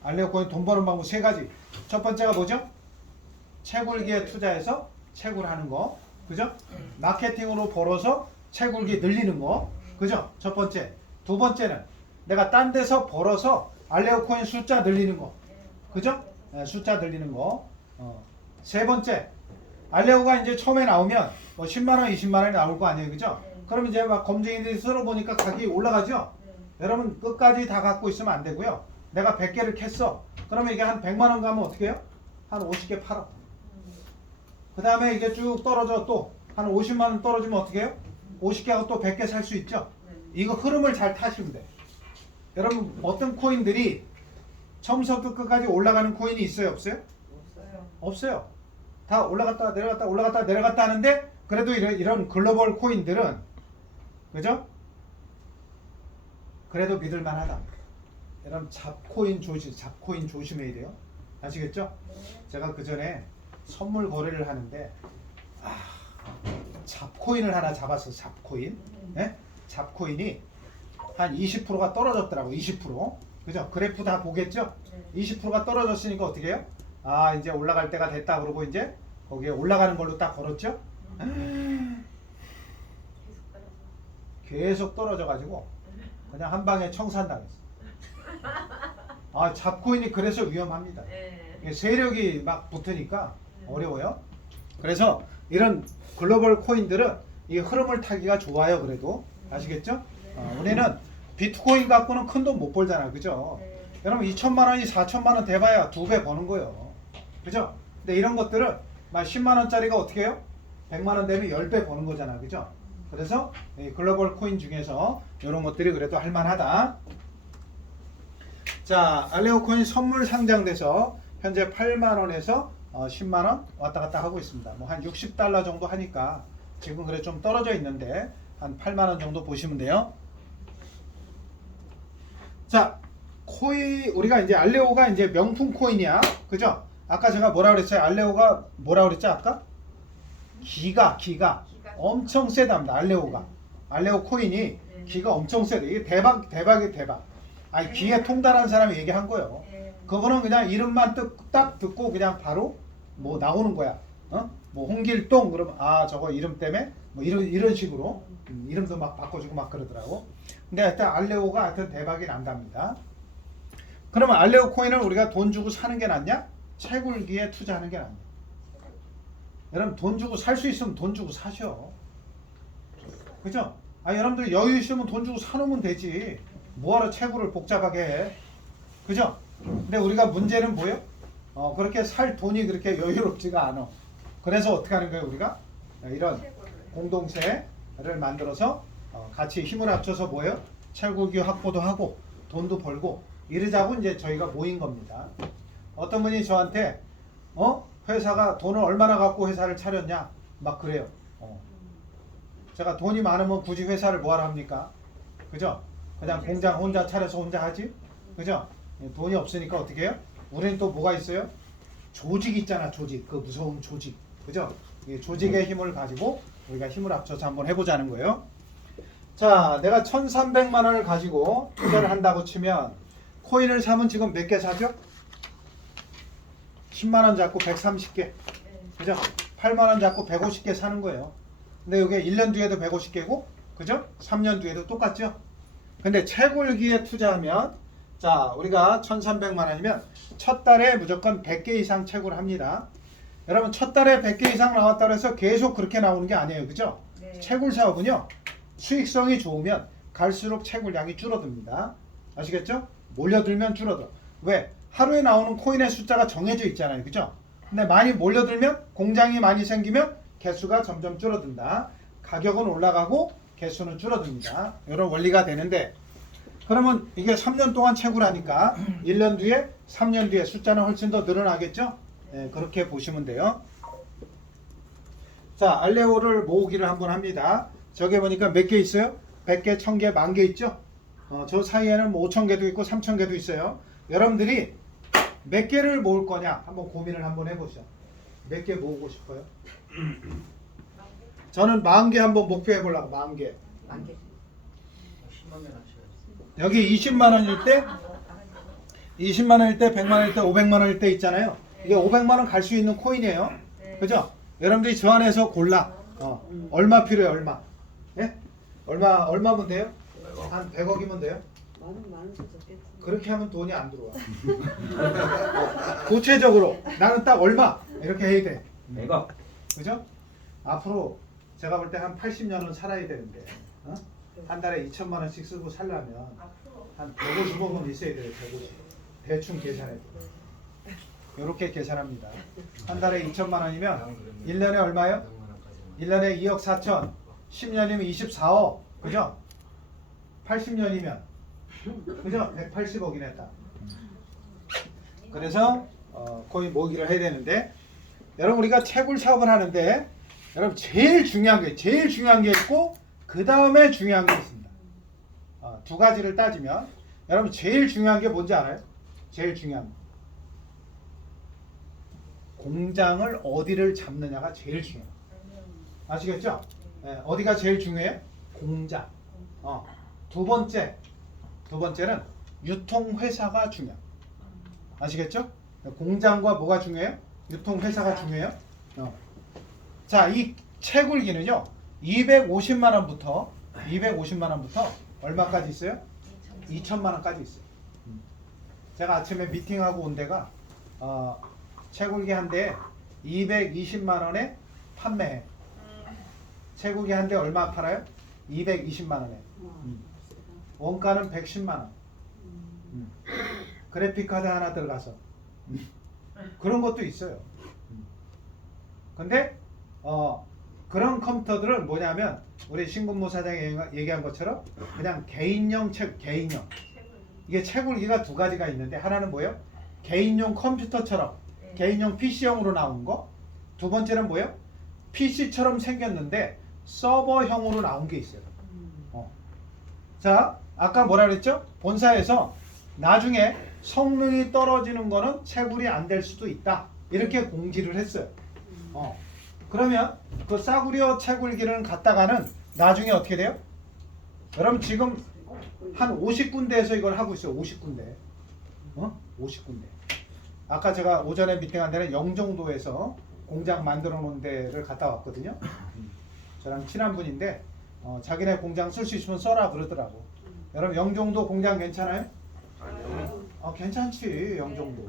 알레오 코인 돈 버는 방법 세 가지. 첫 번째가 뭐죠? 채굴기에 투자해서 채굴하는 거. 그죠? 마케팅으로 벌어서 채굴기 늘리는 거. 그죠? 첫 번째. 두 번째는 내가 딴 데서 벌어서 알레오 코인 숫자 늘리는 거. 그죠? 숫자 늘리는 거. 세 번째. 알레오가 이제 처음에 나오면 뭐 10만원, 20만원이 나올 거 아니에요. 그죠? 그럼 이제 막 검증이들이 쓸어보니까 가격이 올라가죠? 여러분 끝까지 다 갖고 있으면 안 되고요. 내가 100개를 캤어. 그러면 이게 한 100만원 가면 어떻게 해요? 한 50개 팔아. 그 다음에 이게 쭉 떨어져 또 한 50만원 떨어지면 어떻게 해요? 50개 하고 또 100개 살 수 있죠? 이거 흐름을 잘 타시면 돼. 여러분 어떤 코인들이 처음부터 끝까지 올라가는 코인이 있어요? 없어요? 없어요. 없어요. 다 올라갔다 내려갔다 올라갔다 내려갔다 하는데 그래도 이런 글로벌 코인들은 그죠? 그래도 믿을만하다. 여러분 잡코인 조심해야 돼요. 아시겠죠? 제가 그 전에 선물 거래를 하는데 잡코인을 하나 잡았어. 잡코인. 네? 잡코인이 한 20%가 떨어졌더라고. 20%. 그죠? 그래프 다 보겠죠? 20%가 떨어졌으니까 어떻게 해요? 아 이제 올라갈 때가 됐다 그러고 이제 거기에 올라가는 걸로 딱 걸었죠? 계속 떨어져 가지고 그냥 한 방에 청산당했어. 아 잡코인이 그래서 위험합니다. 이게 세력이 막 붙으니까 어려워요. 그래서 이런 글로벌 코인들은 이 흐름을 타기가 좋아요. 그래도 아시겠죠? 우리는 비트코인 갖고는 큰 돈 못 벌잖아. 그죠? 여러분 2천만 원이 4천만 원 돼봐야 2배 버는 거예요. 그죠? 근데 이런 것들은 막 10만 원짜리가 어떻게 해요? 100만 원 되면 10배 버는 거잖아. 그죠? 그래서 이 글로벌 코인 중에서 이런 것들이 그래도 할만하다. 자, 알레오 코인 선물 상장돼서 현재 8만 원에서 10만 원 왔다 갔다 하고 있습니다. 뭐 한 60달러 정도 하니까 지금 그래 좀 떨어져 있는데 한 8만 원 정도 보시면 돼요. 자, 코인 우리가 이제 알레오가 이제 명품 코인이야. 그죠? 아까 제가 뭐라 그랬어요? 알레오가 뭐라 그랬죠? 아까? 기가 엄청 세답니다. 알레오 코인이 기가 엄청 세다. 이게 대박이 대박. 아니 귀에 통달한 사람이 얘기한 거예요. 그거는 그냥 이름만 딱 듣고 그냥 바로 뭐 나오는 거야. 뭐 홍길동 그러면 아 저거 이름 때문에 뭐 이런 식으로 이름도 막 바꿔주고 막 그러더라고. 근데 하여튼 알레오가 하여튼 대박이 난답니다. 그러면 알레오 코인을 우리가 돈 주고 사는 게 낫냐? 채굴기에 투자하는 게 낫냐? 여러분 돈 주고 살 수 있으면 돈 주고 사셔. 그죠? 아 여러분들 여유 있으면 돈 주고 사놓으면 되지. 뭐하러 채굴을 복잡하게 해. 그죠? 근데 우리가 문제는 뭐예요? 그렇게 살 돈이 그렇게 여유롭지가 않아. 그래서 어떻게 하는 거예요 우리가? 이런 공동체를 만들어서 같이 힘을 합쳐서 뭐예요? 채굴기 확보도 하고 돈도 벌고 이러자고 이제 저희가 모인 겁니다. 어떤 분이 저한테 회사가 돈을 얼마나 갖고 회사를 차렸냐 막 그래요. 제가 돈이 많으면 굳이 회사를 뭐하러 합니까? 그죠? 그냥 공장 혼자 차려서 혼자 하지? 그죠? 돈이 없으니까 어떻게 해요? 우리는 또 뭐가 있어요? 조직 있잖아. 조직. 그 무서운 조직. 그죠? 이 조직의 힘을 가지고 우리가 힘을 합쳐서 한번 해보자는 거예요. 자, 내가 1,300만 원을 가지고 투자를 한다고 치면 코인을 사면 지금 몇 개 사죠? 10만 원 잡고 130개. 그죠? 8만 원 잡고 150개 사는 거예요. 근데 이게 1년 뒤에도 150개고, 그죠? 3년 뒤에도 똑같죠? 근데 채굴기에 투자하면, 자, 우리가 1,300만 원이면 첫 달에 무조건 100개 이상 채굴을 합니다. 여러분, 첫 달에 100개 이상 나왔다고 해서 계속 그렇게 나오는 게 아니에요. 그죠? 채굴 사업은요, 수익성이 좋으면 갈수록 채굴량이 줄어듭니다. 아시겠죠? 몰려들면 줄어들어. 왜? 하루에 나오는 코인의 숫자가 정해져 있잖아요. 그죠? 근데 많이 몰려들면 공장이 많이 생기면 개수가 점점 줄어든다. 가격은 올라가고 개수는 줄어듭니다. 이런 원리가 되는데 그러면 이게 3년 동안 채굴하니까 1년 뒤에 3년 뒤에 숫자는 훨씬 더 늘어나겠죠? 네, 그렇게 보시면 돼요. 자, 알레오를 모으기를 한번 합니다. 저기 보니까 몇 개 있어요? 100개, 1000개, 10,000개 있죠? 저 사이에는 뭐 5,000개도 있고 3,000개도 있어요. 여러분들이 몇 개를 모을 거냐 한번 고민을 한번 해보죠. 몇 개 모으고 싶어요? 저는 40개 한번 목표해 보려고. 40개. 만 개. 10만 원 하셔야지. 여기 20만 원일 때 20만 원일 때 100만 원일 때 500만 원일 때 있잖아요. 이게 500만 원 갈 수 있는 코인이에요. 그죠? 여러분들이 저 안에서 골라. 얼마 필요해? 얼마? 예? 얼마면 돼요? 한 100억이면 돼요? 많은 수 적겠지. 그렇게 하면 돈이 안 들어와. 구체적으로 나는 딱 얼마 이렇게 해야 돼. 내가 그죠? 앞으로 제가 볼 때 한 80년은 살아야 되는데 한 달에 2천만 원씩 쓰고 살려면 한 150억은 있어야 돼요. 150. 대충 계산해도. 이렇게 계산합니다. 한 달에 2천만 원이면 1년에 얼마요? 1년에 2억 4천. 10년이면 24억. 그죠? 80년이면 그죠? 180억이네 딱. 그래서 코인 모으기를 해야 되는데 여러분 우리가 채굴 사업을 하는데 여러분 제일 중요한 게 있고 그 다음에 중요한 게 있습니다. 두 가지를 따지면 여러분 제일 중요한 게 뭔지 알아요? 제일 중요한 거. 공장을 어디를 잡느냐가 제일 중요해요. 아시겠죠? 어디가 제일 중요해요? 공장. 두 번째는 유통회사가 중요해요. 아시겠죠? 공장과 뭐가 중요해요? 유통회사가 중요해요. 자, 이 채굴기는요 250만 원부터 얼마까지 있어요? 2천만 원까지 있어요. 제가 아침에 미팅하고 온 데가 채굴기 한 대에 220만 원에 판매해. 채굴기 한 대 얼마 팔아요? 220만 원에. 원가는 110만 원. 그래픽 카드 하나 들어가서 그런 것도 있어요. 근데 그런 컴퓨터들은 뭐냐면 우리 신군무 사장이 얘기한 것처럼 그냥 개인용 개인용. 이게 채굴기가 두 가지가 있는데 하나는 뭐예요? 개인용 컴퓨터처럼 개인용 PC형으로 나온 거. 두 번째는 뭐예요? PC처럼 생겼는데 서버형으로 나온 게 있어요. 자, 아까 뭐라 그랬죠? 본사에서 나중에 성능이 떨어지는 거는 채굴이 안 될 수도 있다. 이렇게 공지를 했어요. 그러면 그 싸구려 채굴기를 갖다가는 나중에 어떻게 돼요? 여러분 지금 한 50군데에서 이걸 하고 있어요. 50군데. 50군데. 아까 제가 오전에 미팅한 데는 영종도에서 공장 만들어 놓은 데를 갔다 왔거든요. 저랑 친한 분인데 자기네 공장 쓸 수 있으면 써라 그러더라고. 여러분 영종도 공장 괜찮아요? 괜찮지. 영종도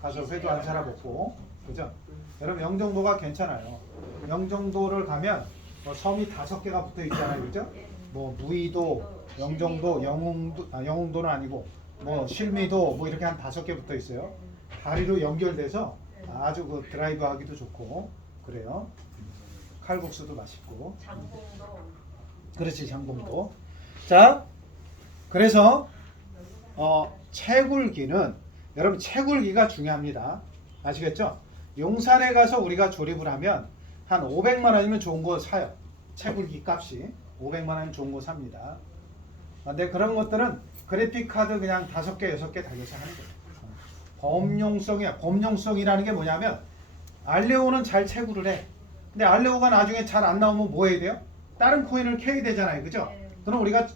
가서 회도 한 사람 먹고. 그죠? 여러분 영종도가 괜찮아요. 영종도를 가면 섬이 5개가 붙어 있잖아요. 그죠? 뭐 무의도, 영종도, 영흥도는 아니고 뭐 실미도 뭐 이렇게 한 5개 붙어 있어요. 다리로 연결돼서 아주 그 드라이브 하기도 좋고 그래요. 칼국수도 맛있고. 장봉도. 그렇지, 장봉도. 자, 그래서 채굴기는 여러분 채굴기가 중요합니다. 아시겠죠? 용산에 가서 우리가 조립을 하면 한 500만 원이면 좋은 거 사요. 채굴기 값이 500만 원이면 좋은 거 삽니다. 근데 그런 것들은 그래픽 카드 그냥 5개, 6개 달려서 하는 거예요. 범용성이라는 게 뭐냐면 알레오는 잘 채굴을 해. 근데 알레오가 나중에 잘 안 나오면 뭐 해야 돼요? 다른 코인을 캐야 되잖아요. 그죠? 그럼 우리가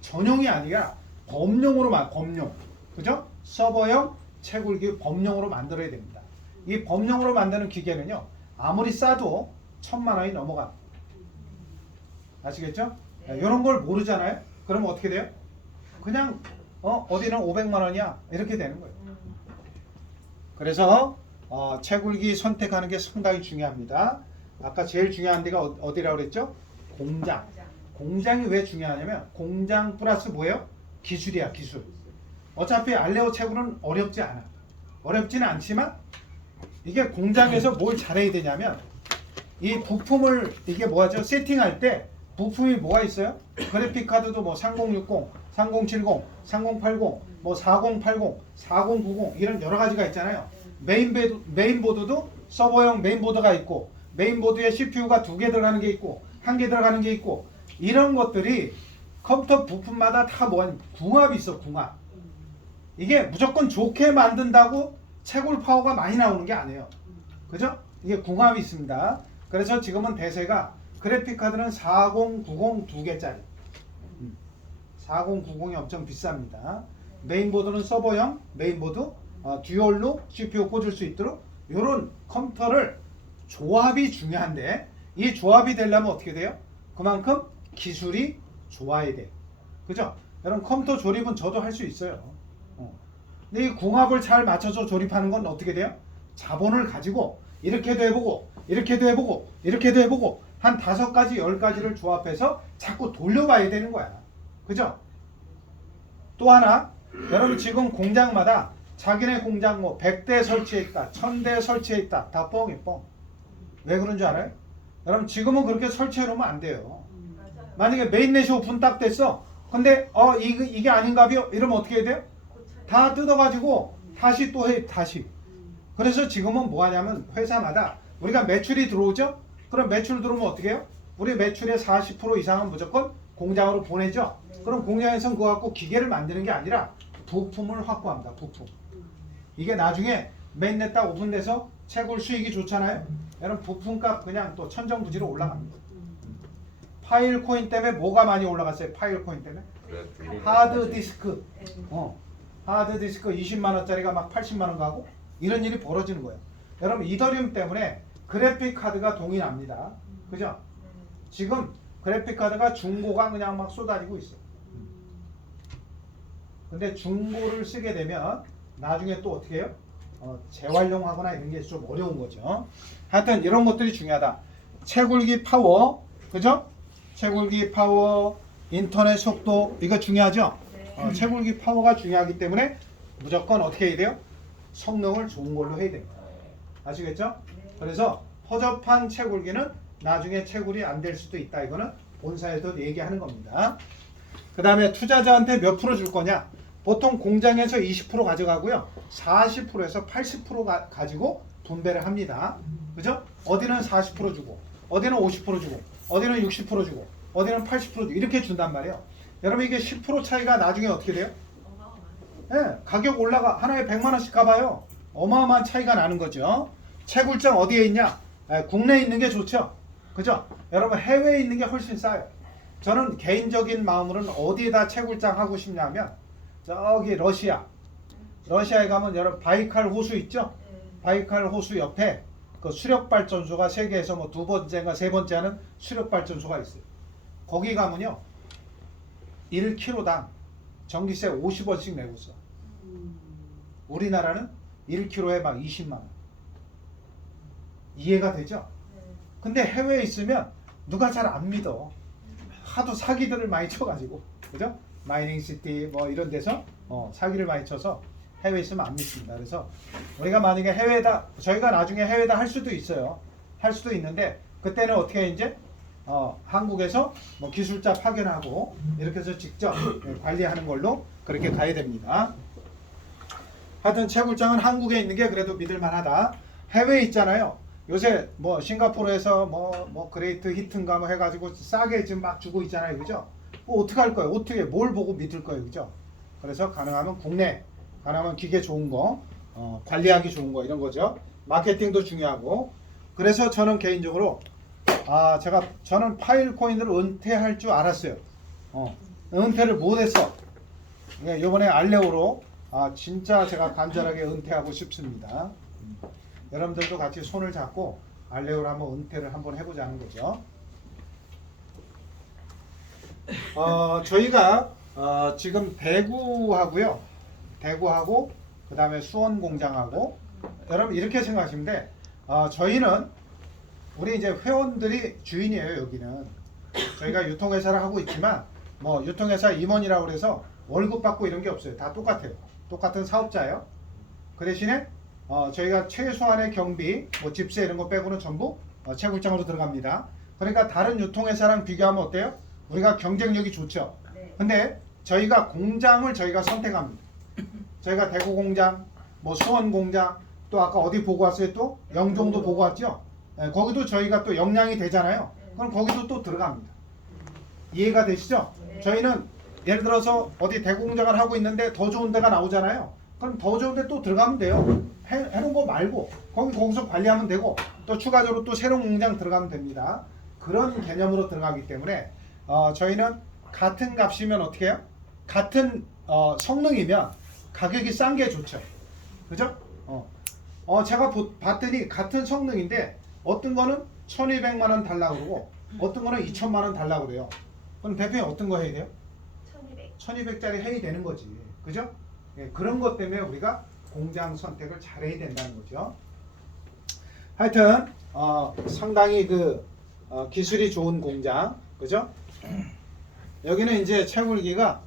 전용이 아니라 범용. 그죠? 서버형 채굴기 범용으로 만들어야 됩니다. 이 범용으로 만드는 기계는요. 아무리 싸도 1,000만 원이 넘어가. 아시겠죠? 이런 걸 모르잖아요. 그러면 어떻게 돼요? 그냥 어디는 500만 원이야. 이렇게 되는 거예요. 그래서 채굴기 선택하는 게 상당히 중요합니다. 아까 제일 중요한 데가 어디라고 그랬죠? 공장. 공장이 왜 중요하냐면 공장 플러스 뭐예요? 기술이야, 기술. 어차피 알레오 채굴은 어렵지 않아. 어렵지는 않지만 이게 공장에서 뭘 잘해야 되냐면 이 부품을 이게 뭐죠? 세팅할 때 부품이 뭐가 있어요? 그래픽 카드도 뭐 3060, 3070, 3080, 뭐 4080, 4090 이런 여러 가지가 있잖아요. 메인보드도 서버형 메인보드가 있고 메인보드에 CPU가 2개 들어가는 게 있고 1개 들어가는 게 있고 이런 것들이 컴퓨터 부품마다 다 뭐가 궁합이 있어. 궁합. 이게 무조건 좋게 만든다고 채굴 파워가 많이 나오는 게 아니에요. 그죠? 이게 궁합이 있습니다. 그래서 지금은 대세가 그래픽 카드는 4090 두 개짜리. 4090이 엄청 비쌉니다. 메인보드는 서버형 메인보드, 듀얼로 CPU 꽂을 수 있도록 이런 컴퓨터를 조합이 중요한데 이 조합이 되려면 어떻게 돼요? 그만큼 기술이 좋아야 돼요. 그죠? 여러분 컴퓨터 조립은 저도 할 수 있어요. 근데 이 궁합을 잘 맞춰서 조립하는 건 어떻게 돼요? 자본을 가지고 이렇게도 해보고 이렇게도 해보고 이렇게도 해보고 한 5가지 10가지를 조합해서 자꾸 돌려봐야 되는 거야. 그죠? 또 하나 여러분 지금 공장마다 자기네 공장 뭐 100대 설치해 있다 1000대 설치해 있다 다 뻥이 뻥. 왜 그런 줄 알아요? 여러분 지금은 그렇게 설치해 놓으면 안 돼요. 맞아요. 만약에 메인넷이 오픈 딱 됐어. 근데 이게 아닌가요? 이러면 어떻게 해야 돼요? 다 뜯어가지고 다시 또 해 다시. 그래서 지금은 뭐 하냐면 회사마다 우리가 매출이 들어오죠? 그럼 매출 들어오면 어떻게 해요? 우리 매출의 40% 이상은 무조건 공장으로 보내죠? 그럼 공장에서는 그거 갖고 기계를 만드는 게 아니라 부품을 확보합니다. 부품. 이게 나중에 메인넷 딱 오픈돼서 채굴 수익이 좋잖아요? 여러분 부품값 그냥 또 천정부지로 올라갑니다. 파일 코인 때문에 뭐가 많이 올라갔어요? 파일 코인 때문에? 하드 디스크. 하드 디스크 20만 원짜리가 막 80만 원 가고 이런 일이 벌어지는 거예요. 여러분 이더리움 때문에 그래픽 카드가 동이 납니다. 그죠? 지금 그래픽 카드가 중고가 그냥 막 쏟아지고 있어. 근데 중고를 쓰게 되면 나중에 또 어떻게 해요? 재활용하거나 이런 게 좀 어려운 거죠. 하여튼 이런 것들이 중요하다. 채굴기 파워, 그죠? 채굴기 파워, 인터넷 속도 이거 중요하죠? 채굴기 파워가 중요하기 때문에 무조건 어떻게 해야 돼요? 성능을 좋은 걸로 해야 됩니다. 아시겠죠? 그래서 허접한 채굴기는 나중에 채굴이 안 될 수도 있다. 이거는 본사에서 얘기하는 겁니다. 그 다음에 투자자한테 몇 프로 줄 거냐? 보통 공장에서 20% 가져가고요. 40%에서 80% 가지고 분배를 합니다. 그죠? 어디는 40% 주고, 어디는 50% 주고, 어디는 60% 주고, 어디는 80% 주고 이렇게 준단 말이에요. 여러분 이게 10% 차이가 나중에 어떻게 돼요? 네, 가격 올라가 하나에 100만 원씩 가봐요. 어마어마한 차이가 나는 거죠. 채굴장 어디에 있냐? 국내에 있는 게 좋죠. 그죠? 여러분 해외에 있는 게 훨씬 싸요. 저는 개인적인 마음으로는 어디에다 채굴장 하고 싶냐면 저기 러시아에 가면 여러분 바이칼 호수 있죠? 바이칼 호수 옆에 그 수력 발전소가 세계에서 뭐 2번째인가 3번째 하는 수력 발전소가 있어요. 거기 가면요 1kg당 전기세 50원씩 내고 있어. 우리나라는 1kg에 막 20만 원. 이해가 되죠? 근데 해외에 있으면 누가 잘 안 믿어. 하도 사기들을 많이 쳐가지고, 그죠? 마이닝 시티 뭐 이런 데서 사기를 많이 쳐서 해외에 있으면 안 믿습니다. 그래서 우리가 만약에 해외에다 저희가 나중에 해외에다 할 수도 있어요. 할 수도 있는데 그때는 어떻게 이제 한국에서 뭐 기술자 파견하고 이렇게 해서 직접 관리하는 걸로 그렇게 가야 됩니다. 하여튼 채굴장은 한국에 있는 게 그래도 믿을만하다. 해외에 있잖아요. 요새 뭐 싱가포르에서 뭐 그레이트 히튼가 뭐 해가지고 싸게 지금 막 주고 있잖아요, 그죠? 뭐 어떻게 할 거예요? 어떻게 뭘 보고 믿을 거예요, 그죠? 그래서 가능하면 국내, 가능하면 기계 좋은 거, 관리하기 좋은 거 이런 거죠. 마케팅도 중요하고. 그래서 저는 개인적으로 저는 파일 코인을 은퇴할 줄 알았어요. 은퇴를 못했어. 이번에 알레오로 진짜 제가 간절하게 은퇴하고 싶습니다. 여러분들도 같이 손을 잡고 알레오로 한번 은퇴를 한번 해보자는 거죠. 저희가 지금 대구하고요. 대구하고 그 다음에 수원 공장하고 여러분 이렇게 생각하시면 돼. 저희는 우리 이제 회원들이 주인이에요. 여기는 저희가 유통회사를 하고 있지만 뭐 유통회사 임원이라고 그래서 월급 받고 이런 게 없어요. 다 똑같아요. 똑같은 사업자예요. 그 대신에 저희가 최소한의 경비, 뭐 집세 이런 거 빼고는 전부 채굴장으로 들어갑니다. 그러니까 다른 유통회사랑 비교하면 어때요? 우리가 경쟁력이 좋죠. 근데 저희가 공장을 저희가 선택합니다. 저희가 대구 공장, 뭐 수원 공장, 또 아까 어디 보고 왔어요? 또 영종도 보고 왔죠. 거기도 저희가 또 역량이 되잖아요. 그럼 거기도 또 들어갑니다. 이해가 되시죠? 저희는 예를 들어서 어디 대구 공장을 하고 있는데 더 좋은 데가 나오잖아요. 그럼 더 좋은데 또 들어가면 돼요. 해놓은 거 말고 거기서 관리하면 되고 또 추가적으로 또 새로운 공장 들어가면 됩니다. 그런 개념으로 들어가기 때문에 저희는 같은 값이면 어떻게 해요? 같은 성능이면 가격이 싼 게 좋죠. 그죠? 제가 봤더니 같은 성능인데 어떤 거는 1200만 원 달라고 그러고 어떤 거는 2000만 원 달라고 그래요. 그럼 대표님 어떤 거 해야 돼요? 1200. 1200짜리 해야 되는 거지. 그죠? 예, 그런 것 때문에 우리가 공장 선택을 잘해야 된다는 거죠. 하여튼 상당히 기술이 좋은 공장. 그죠? 여기는 이제 채굴기가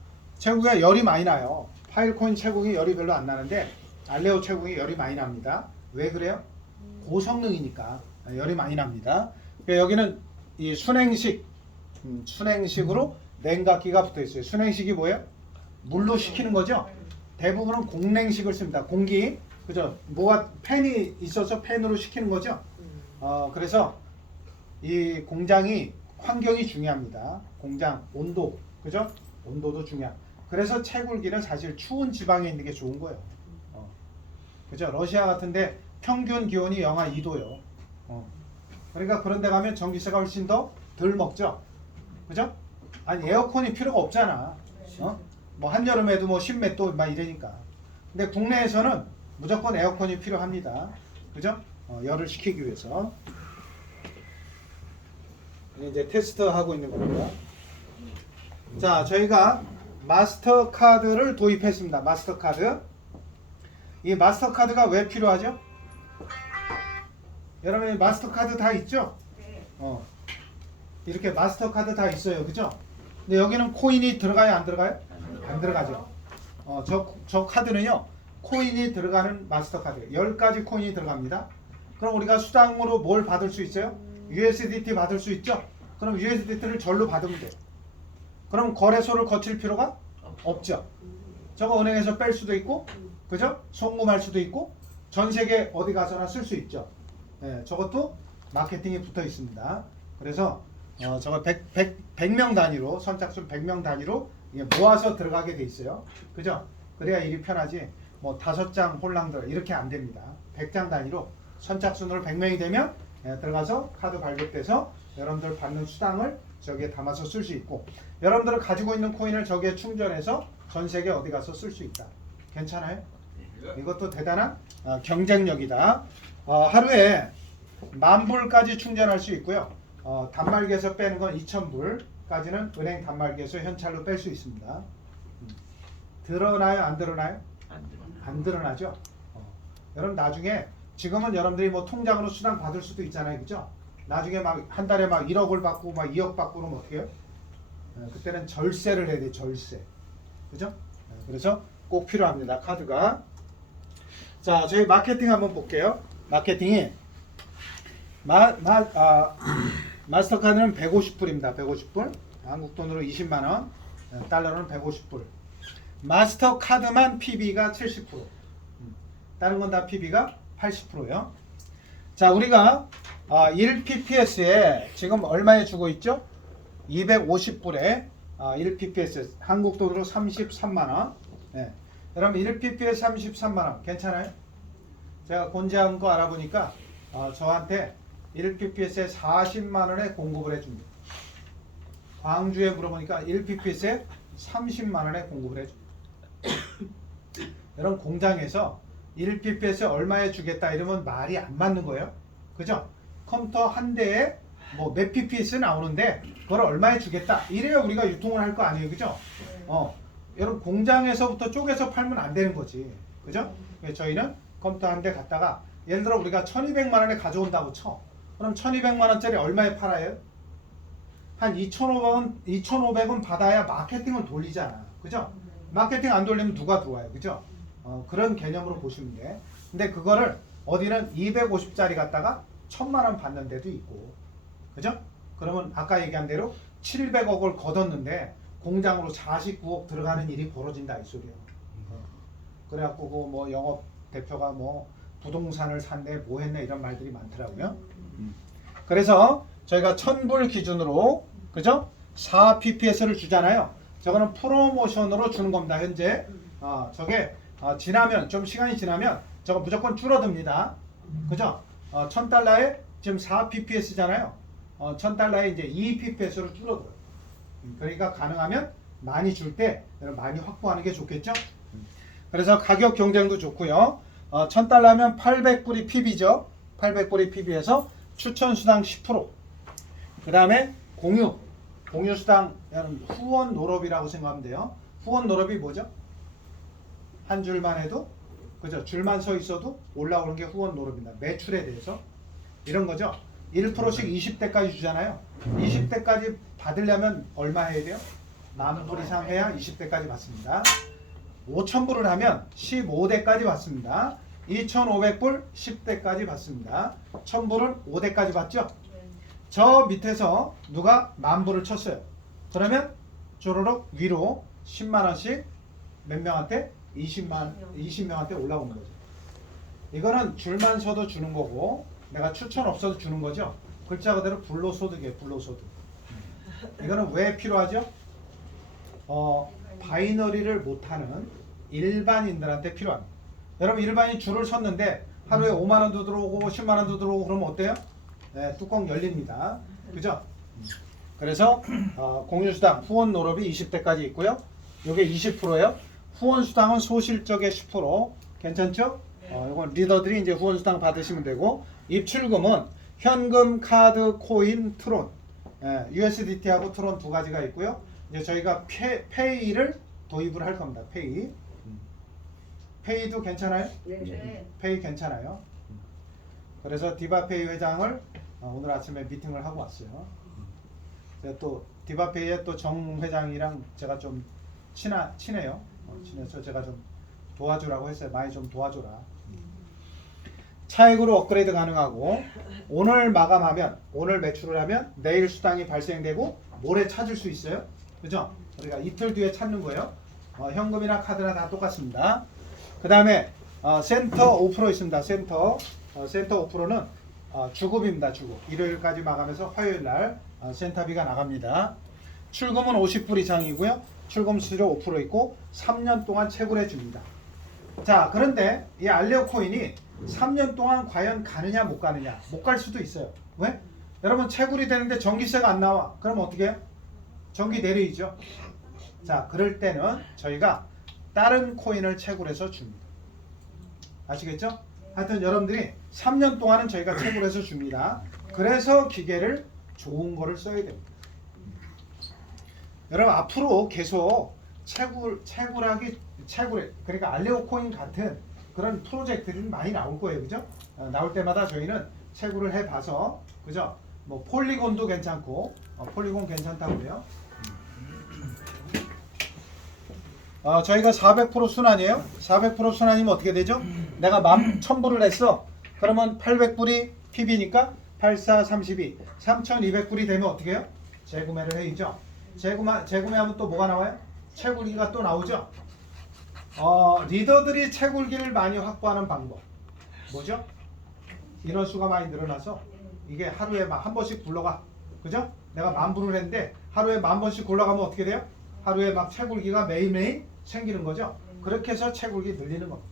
열이 많이 나요. 파일코인 채굴기 열이 별로 안 나는데 알레오 채굴기 열이 많이 납니다. 왜 그래요? 고성능이니까 열이 많이 납니다. 여기는 이 순행식으로 냉각기가 붙어 있어요. 순행식이 뭐예요? 물로 식히는 거죠. 대부분은 공냉식을 씁니다. 공기, 그죠? 팬이 있어서 팬으로 식히는 거죠. 그래서 이 공장이 환경이 중요합니다. 공장 온도, 그죠? 온도도 중요한. 그래서 채굴기는 사실 추운 지방에 있는 게 좋은 거예요. 그죠? 러시아 같은데 평균 기온이 영하 2도요. 그러니까 그런 데 가면 전기세가 훨씬 더 덜 먹죠. 그죠? 아니 에어컨이 필요가 없잖아. 뭐 한여름에도 뭐 10몇 도 막 이러니까. 근데 국내에서는 무조건 에어컨이 필요합니다. 그죠? 열을 식히기 위해서. 이제 테스트하고 있는 겁니다. 자, 저희가 마스터카드를 도입했습니다. 마스터카드. 이 마스터카드가 왜 필요하죠? 여러분 마스터카드 다 있죠? 네. 이렇게 마스터카드 다 있어요. 그죠? 근데 여기는 코인이 들어가요? 안 들어가요? 안 들어가죠. 저 카드는요. 코인이 들어가는 마스터카드. 10가지 코인이 들어갑니다. 그럼 우리가 수당으로 뭘 받을 수 있어요? USDT 받을 수 있죠? 그럼 USDT를 절로 받으면 돼요. 그럼 거래소를 거칠 필요가 없죠. 저거 은행에서 뺄 수도 있고, 그죠? 송금할 수도 있고, 전 세계 어디 가서나 쓸 수 있죠. 예, 저것도 마케팅이 붙어 있습니다. 그래서 저거 100명 단위로, 선착순 100명 단위로 모아서 들어가게 돼 있어요. 그죠? 그래야 일이 편하지. 뭐 5장 홀랑들 이렇게 안 됩니다. 100장 단위로 선착순으로 100명이 되면 들어가서 카드 발급돼서 여러분들 받는 수당을 저기에 담아서 쓸 수 있고, 여러분들이 가지고 있는 코인을 저기에 충전해서 전 세계 어디 가서 쓸 수 있다. 괜찮아요? 이것도 대단한 경쟁력이다. 하루에 10,000불까지 충전할 수 있고요. 단말기에서 빼는 건 2,000불까지는 은행 단말기에서 현찰로 뺄 수 있습니다. 드러나요? 안 드러나요? 안 드러나죠? 여러분 나중에 지금은 여러분들이 뭐 통장으로 수당 받을 수도 있잖아요. 그죠? 나중에 막 한 달에 막 1억을 받고 막 2억 받고 그러면 어떻게 해요? 그때는 절세를 해야 돼. 절세. 그죠? 그래서 꼭 필요합니다. 카드가. 자, 저희 마케팅 한번 볼게요. 마케팅이 마스터카드는 150불입니다. 150불. 한국 돈으로 20만 원. 달러는 150불. 마스터카드만 PB가 70%. 다른 건 다 PB가 80%요. 자, 우리가 1pps에 지금 얼마에 주고 있죠? 250불에 1pps 한국 돈으로 33만 원. 네. 여러분 1pps 33만 원 괜찮아요? 제가 곤지암 거 알아보니까 저한테 1pps에 40만 원에 공급을 해줍니다. 광주에 물어보니까 1pps에 30만 원에 공급을 해줍니다. 여러분 공장에서 1pps에 얼마에 주겠다 이러면 말이 안 맞는 거예요. 그죠? 컴퓨터 한 대에 뭐 몇 pps 나오는데 그걸 얼마에 주겠다 이래야 우리가 유통을 할 거 아니에요. 그죠? 여러분 공장에서부터 쪼개서 팔면 안 되는 거지. 그죠? 저희는 컴퓨터 한 대 갖다가 예를 들어 우리가 1200만 원에 가져온다고 쳐. 그럼 1200만 원짜리 얼마에 팔아요? 한 2500원 받아야 마케팅을 돌리잖아. 그죠? 마케팅 안 돌리면 누가 들어와요. 그죠? 그런 개념으로 보시면 돼. 근데 그거를 어디는 250짜리 갖다가 1000만 원 받는 데도 있고. 그죠? 그러면 아까 얘기한 대로 700억을 걷었는데 공장으로 49억 들어가는 일이 벌어진다 이 소리야. 그래갖고 뭐 영업 대표가 뭐 부동산을 샀네 뭐 했네 이런 말들이 많더라고요. 그래서 저희가 1000불 기준으로 그죠? 4pps를 주잖아요. 저거는 프로모션으로 주는 겁니다. 현재 저게 지나면 좀 시간이 지나면 저거 무조건 줄어듭니다. 그죠? 1000달러에 지금 4pps잖아요. 1000달러에 이제 2pps로 줄어들어요. 그러니까 가능하면 많이 줄 때 많이 확보하는 게 좋겠죠? 그래서 가격 경쟁도 좋고요. 1000달러면 800불이 PB죠. 800불이 PB에서 추천수당 10%. 그 다음에 공유수당 후원 노럽이라고 생각하면 돼요. 후원 노럽이 뭐죠? 한 줄만 해도, 그죠? 줄만 서 있어도 올라오는 게 후원 노럽입니다. 매출에 대해서. 이런 거죠. 1%씩 20대까지 주잖아요. 20대까지 받으려면 얼마 해야 돼요? 10,000불 이상 해야 20대까지 받습니다. 5,000불을 하면 15대까지 받습니다. 2,500불 10대까지 받습니다. 1,000불은 5대까지 받죠? 저 밑에서 누가 10,000불을 쳤어요. 그러면 쪼르륵 위로 10만원씩 몇 명한테? 20명한테 올라오는 거죠. 이거는 줄만 서도 주는 거고 내가 추천 없어도 주는 거죠. 글자 그대로 불로소득이에요. 불로소득. 이거는 왜 필요하죠? 바이너리를 못하는 일반인들한테 필요합니다. 여러분 일반인 줄을 섰는데 하루에 5만원도 들어오고 10만원도 들어오고 그러면 어때요? 네, 뚜껑 열립니다. 그죠? 그래서 공유수당 후원 노럽이 20대까지 있고요. 이게 20%예요. 후원수당은 소실적의 10%. 괜찮죠? 이건 리더들이 이제 후원수당 받으시면 되고, 입출금은 현금, 카드, 코인, 트론, USDT하고 트론 두 가지가 있고요. 이제 저희가 페이를 도입을 할 겁니다. 페이도 괜찮아요? 네. 페이 괜찮아요. 그래서 디바페이 회장을 오늘 아침에 미팅을 하고 왔어요. 제가 또 디바페이의 또 정 회장이랑 제가 좀 친해요. 친해서 제가 좀 도와주라고 했어요. 많이 좀 도와줘라. 차액으로 업그레이드 가능하고 오늘 마감하면 오늘 매출을 하면 내일 수당이 발생되고 모레 찾을 수 있어요. 그죠? 우리가 이틀 뒤에 찾는 거예요. 현금이나 카드나 다 똑같습니다. 그 다음에 센터 5% 있습니다. 센터 5%는 주급입니다. 주급. 일요일까지 마감해서 화요일날 센터비가 나갑니다. 출금은 50불 이상이고요. 출금 수수료 5% 있고 3년 동안 채굴해 줍니다. 자, 그런데 이 알레오 코인이 3년 동안 과연 가느냐 못 가느냐, 못 갈 수도 있어요. 왜? 여러분 채굴이 되는데 전기세가 안 나와. 그럼 어떻게 해요? 전기 내리죠. 자, 그럴 때는 저희가 다른 코인을 채굴해서 줍니다. 아시겠죠? 하여튼 여러분들이 3년 동안은 저희가 채굴해서 줍니다. 그래서 기계를 좋은 거를 써야 됩니다. 여러분 앞으로 계속 채굴에 그러니까 알레오 코인 같은 그런 프로젝트들이 많이 나올 거예요. 그죠? 나올 때마다 저희는 채굴을 해봐서, 그죠? 뭐 폴리곤도 괜찮고, 폴리곤 괜찮다고요. 저희가 400% 순환이에요. 400% 순환이면 어떻게 되죠? 내가 10,000불을 냈어. 그러면 800불이 PB니까 84, 32, 3,200불이 되면 어떻게 해요? 재구매를 해야죠. 재구매하면 또 뭐가 나와요? 채굴기가 또 나오죠. 리더들이 채굴기를 많이 확보하는 방법 뭐죠? 인원수가 많이 늘어나서 이게 하루에 막 한 번씩 굴러가. 그죠? 내가 10,000불을 했는데 하루에 10,000번씩 굴러가면 어떻게 돼요? 하루에 막 채굴기가 매일매일 생기는 거죠. 그렇게 해서 채굴기 늘리는 겁니다.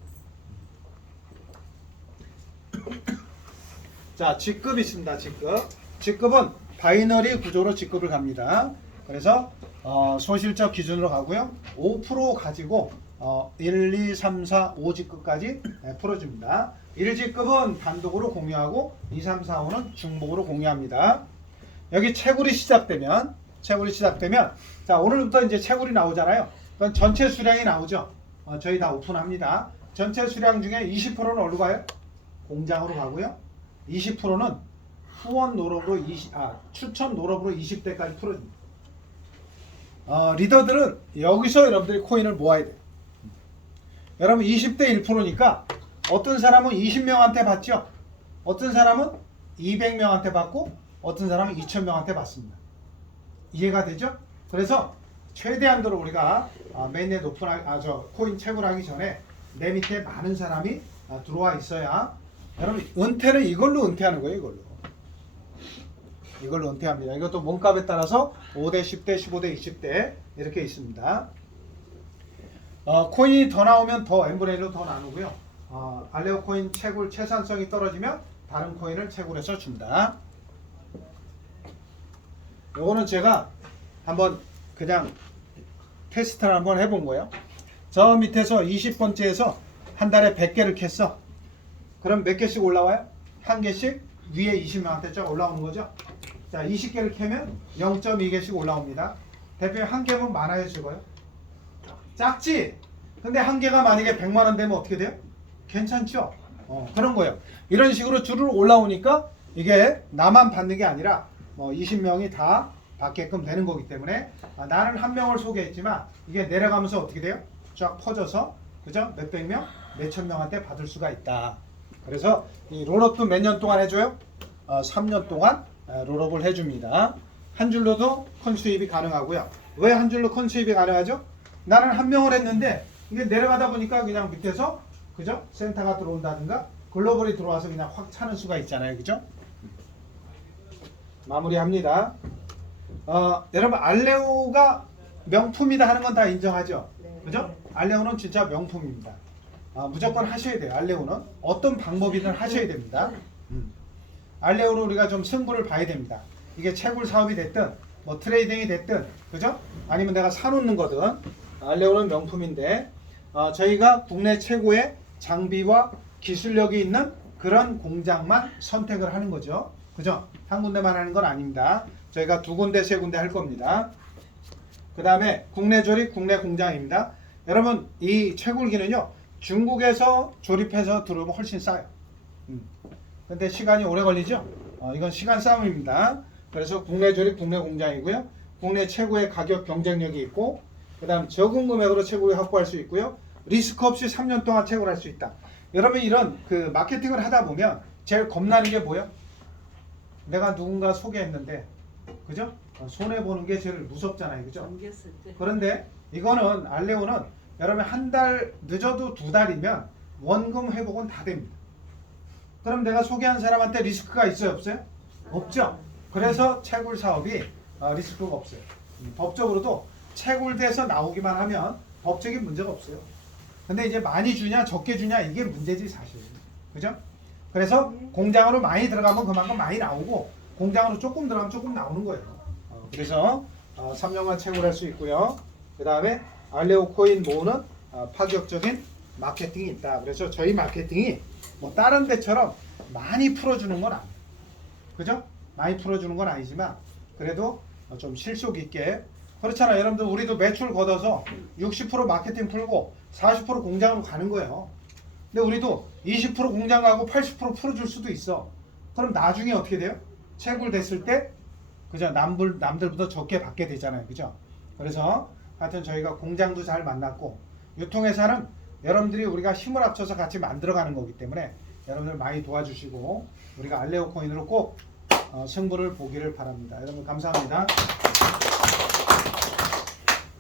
자, 직급 있습니다. 직급은 바이너리 구조로 직급을 갑니다. 그래서 소실적 기준으로 가고요. 5% 가지고 1, 2, 3, 4, 5직급까지 풀어줍니다. 1직급은 단독으로 공유하고 2, 3, 4, 5는 중복으로 공유합니다. 여기 채굴이 시작되면 자, 오늘부터 이제 채굴이 나오잖아요. 그건 전체 수량이 나오죠. 저희 다 오픈합니다. 전체 수량 중에 20%는 어디로 가요? 공장으로 가고요. 20%는 후원 노럽으로 추천 노럽으로 20대까지 풀어줍니다. 리더들은 여기서 여러분들이 코인을 모아야 돼요. 여러분 20대 1%니까 어떤 사람은 20명한테 받죠. 어떤 사람은 200명한테 받고 어떤 사람은 2,000명한테 받습니다. 이해가 되죠? 그래서 최대한도로 우리가 메인넷 코인 채굴하기 전에 내 밑에 많은 사람이 들어와 있어야, 여러분 은퇴는 이걸로 은퇴하는 거예요. 이걸로 은퇴합니다. 이것도 몸값에 따라서 5대, 10대, 15대, 20대 이렇게 있습니다. 코인이 더 나오면 더 n분의 1로 더 나누고요. 알레오 코인 채굴 채산성이 떨어지면 다른 코인을 채굴해서 준다. 요거는 제가 한번 그냥 테스트를 한번 해본 거예요. 저 밑에서 20번째에서 한 달에 100개를 캤어. 그럼 몇 개씩 올라와요? 한 개씩 위에 20명한테 쫙 올라오는 거죠. 자, 20개를 캐면 0.2개씩 올라옵니다. 대표님 한 개면 많아요, 적어요? 작지? 근데 한 개가 만약에 100만 원 되면 어떻게 돼요? 괜찮죠? 그런 거예요. 이런 식으로 줄을 올라오니까 이게 나만 받는 게 아니라 20명이 다 받게끔 되는 거기 때문에 나는 한 명을 소개했지만 이게 내려가면서 어떻게 돼요? 쫙 퍼져서 그죠? 몇백 명, 몇천 명한테 받을 수가 있다. 그래서 이 롤업도 몇 년 동안 해줘요? 3년 동안 롤업을 해줍니다. 한 줄로도 큰 수입이 가능하고요. 왜 한 줄로 큰 수입이 가능하죠? 나는 한 명을 했는데 이게 내려가다 보니까 그냥 밑에서 그죠? 센터가 들어온다든가 글로벌이 들어와서 그냥 확 차는 수가 있잖아요. 그죠? 마무리합니다. 여러분 알레오가 명품이다 하는 건 다 인정하죠? 그죠? 알레오는 진짜 명품입니다. 무조건 하셔야 돼요. 알레오는 어떤 방법이든 하셔야 됩니다. 알레오로 우리가 좀 승부를 봐야 됩니다. 이게 채굴 사업이 됐든 뭐 트레이딩이 됐든 그죠? 아니면 내가 사놓는 거든 알레오는 명품인데 저희가 국내 최고의 장비와 기술력이 있는 그런 공장만 선택을 하는 거죠. 그죠? 한 군데만 하는 건 아닙니다. 저희가 2군데, 3군데 할 겁니다. 그 다음에 국내 조립, 국내 공장입니다. 여러분 이 채굴기는요 중국에서 조립해서 들어오면 훨씬 싸요. 근데 시간이 오래 걸리죠? 이건 시간 싸움입니다. 그래서 국내 조립, 국내 공장이고요. 국내 최고의 가격 경쟁력이 있고 그 다음 적은 금액으로 채굴을 확보할 수 있고요. 리스크 없이 3년 동안 채굴할 수 있다. 여러분 이런 그 마케팅을 하다 보면 제일 겁나는 게 뭐예요? 내가 누군가 소개했는데 그죠? 손해보는 게 제일 무섭잖아요. 그죠? 그런데 이거는 알레오는 여러분 한 달 늦어도 2달이면 원금 회복은 다 됩니다. 그럼 내가 소개한 사람한테 리스크가 있어요? 없어요? 없죠. 그래서 채굴 사업이 리스크가 없어요. 법적으로도 채굴돼서 나오기만 하면 법적인 문제가 없어요. 근데 이제 많이 주냐 적게 주냐 이게 문제지 사실. 그죠? 그래서 공장으로 많이 들어가면 그만큼 많이 나오고 공장으로 조금 들어가면 조금 나오는 거예요. 그래서 3년간 채굴할 수 있고요. 그 다음에 알레오 코인 모으는 파격적인 마케팅이 있다. 그래서 저희 마케팅이 뭐 다른 데처럼 많이 풀어주는 건 아니에요. 그죠? 많이 풀어주는 건 아니지만 그래도 좀 실속 있게 그렇잖아요. 여러분들 우리도 매출 걷어서 60% 마케팅 풀고 40% 공장으로 가는 거예요. 근데 우리도 20% 공장 가고 80% 풀어줄 수도 있어. 그럼 나중에 어떻게 돼요? 채굴 됐을 때 그죠? 남들보다 적게 받게 되잖아요. 그죠? 그래서 하여튼 저희가 공장도 잘 만났고 유통회사는 여러분들이 우리가 힘을 합쳐서 같이 만들어가는 거기 때문에 여러분들 많이 도와주시고 우리가 알레오 코인으로 꼭 승부를 보기를 바랍니다. 여러분 감사합니다.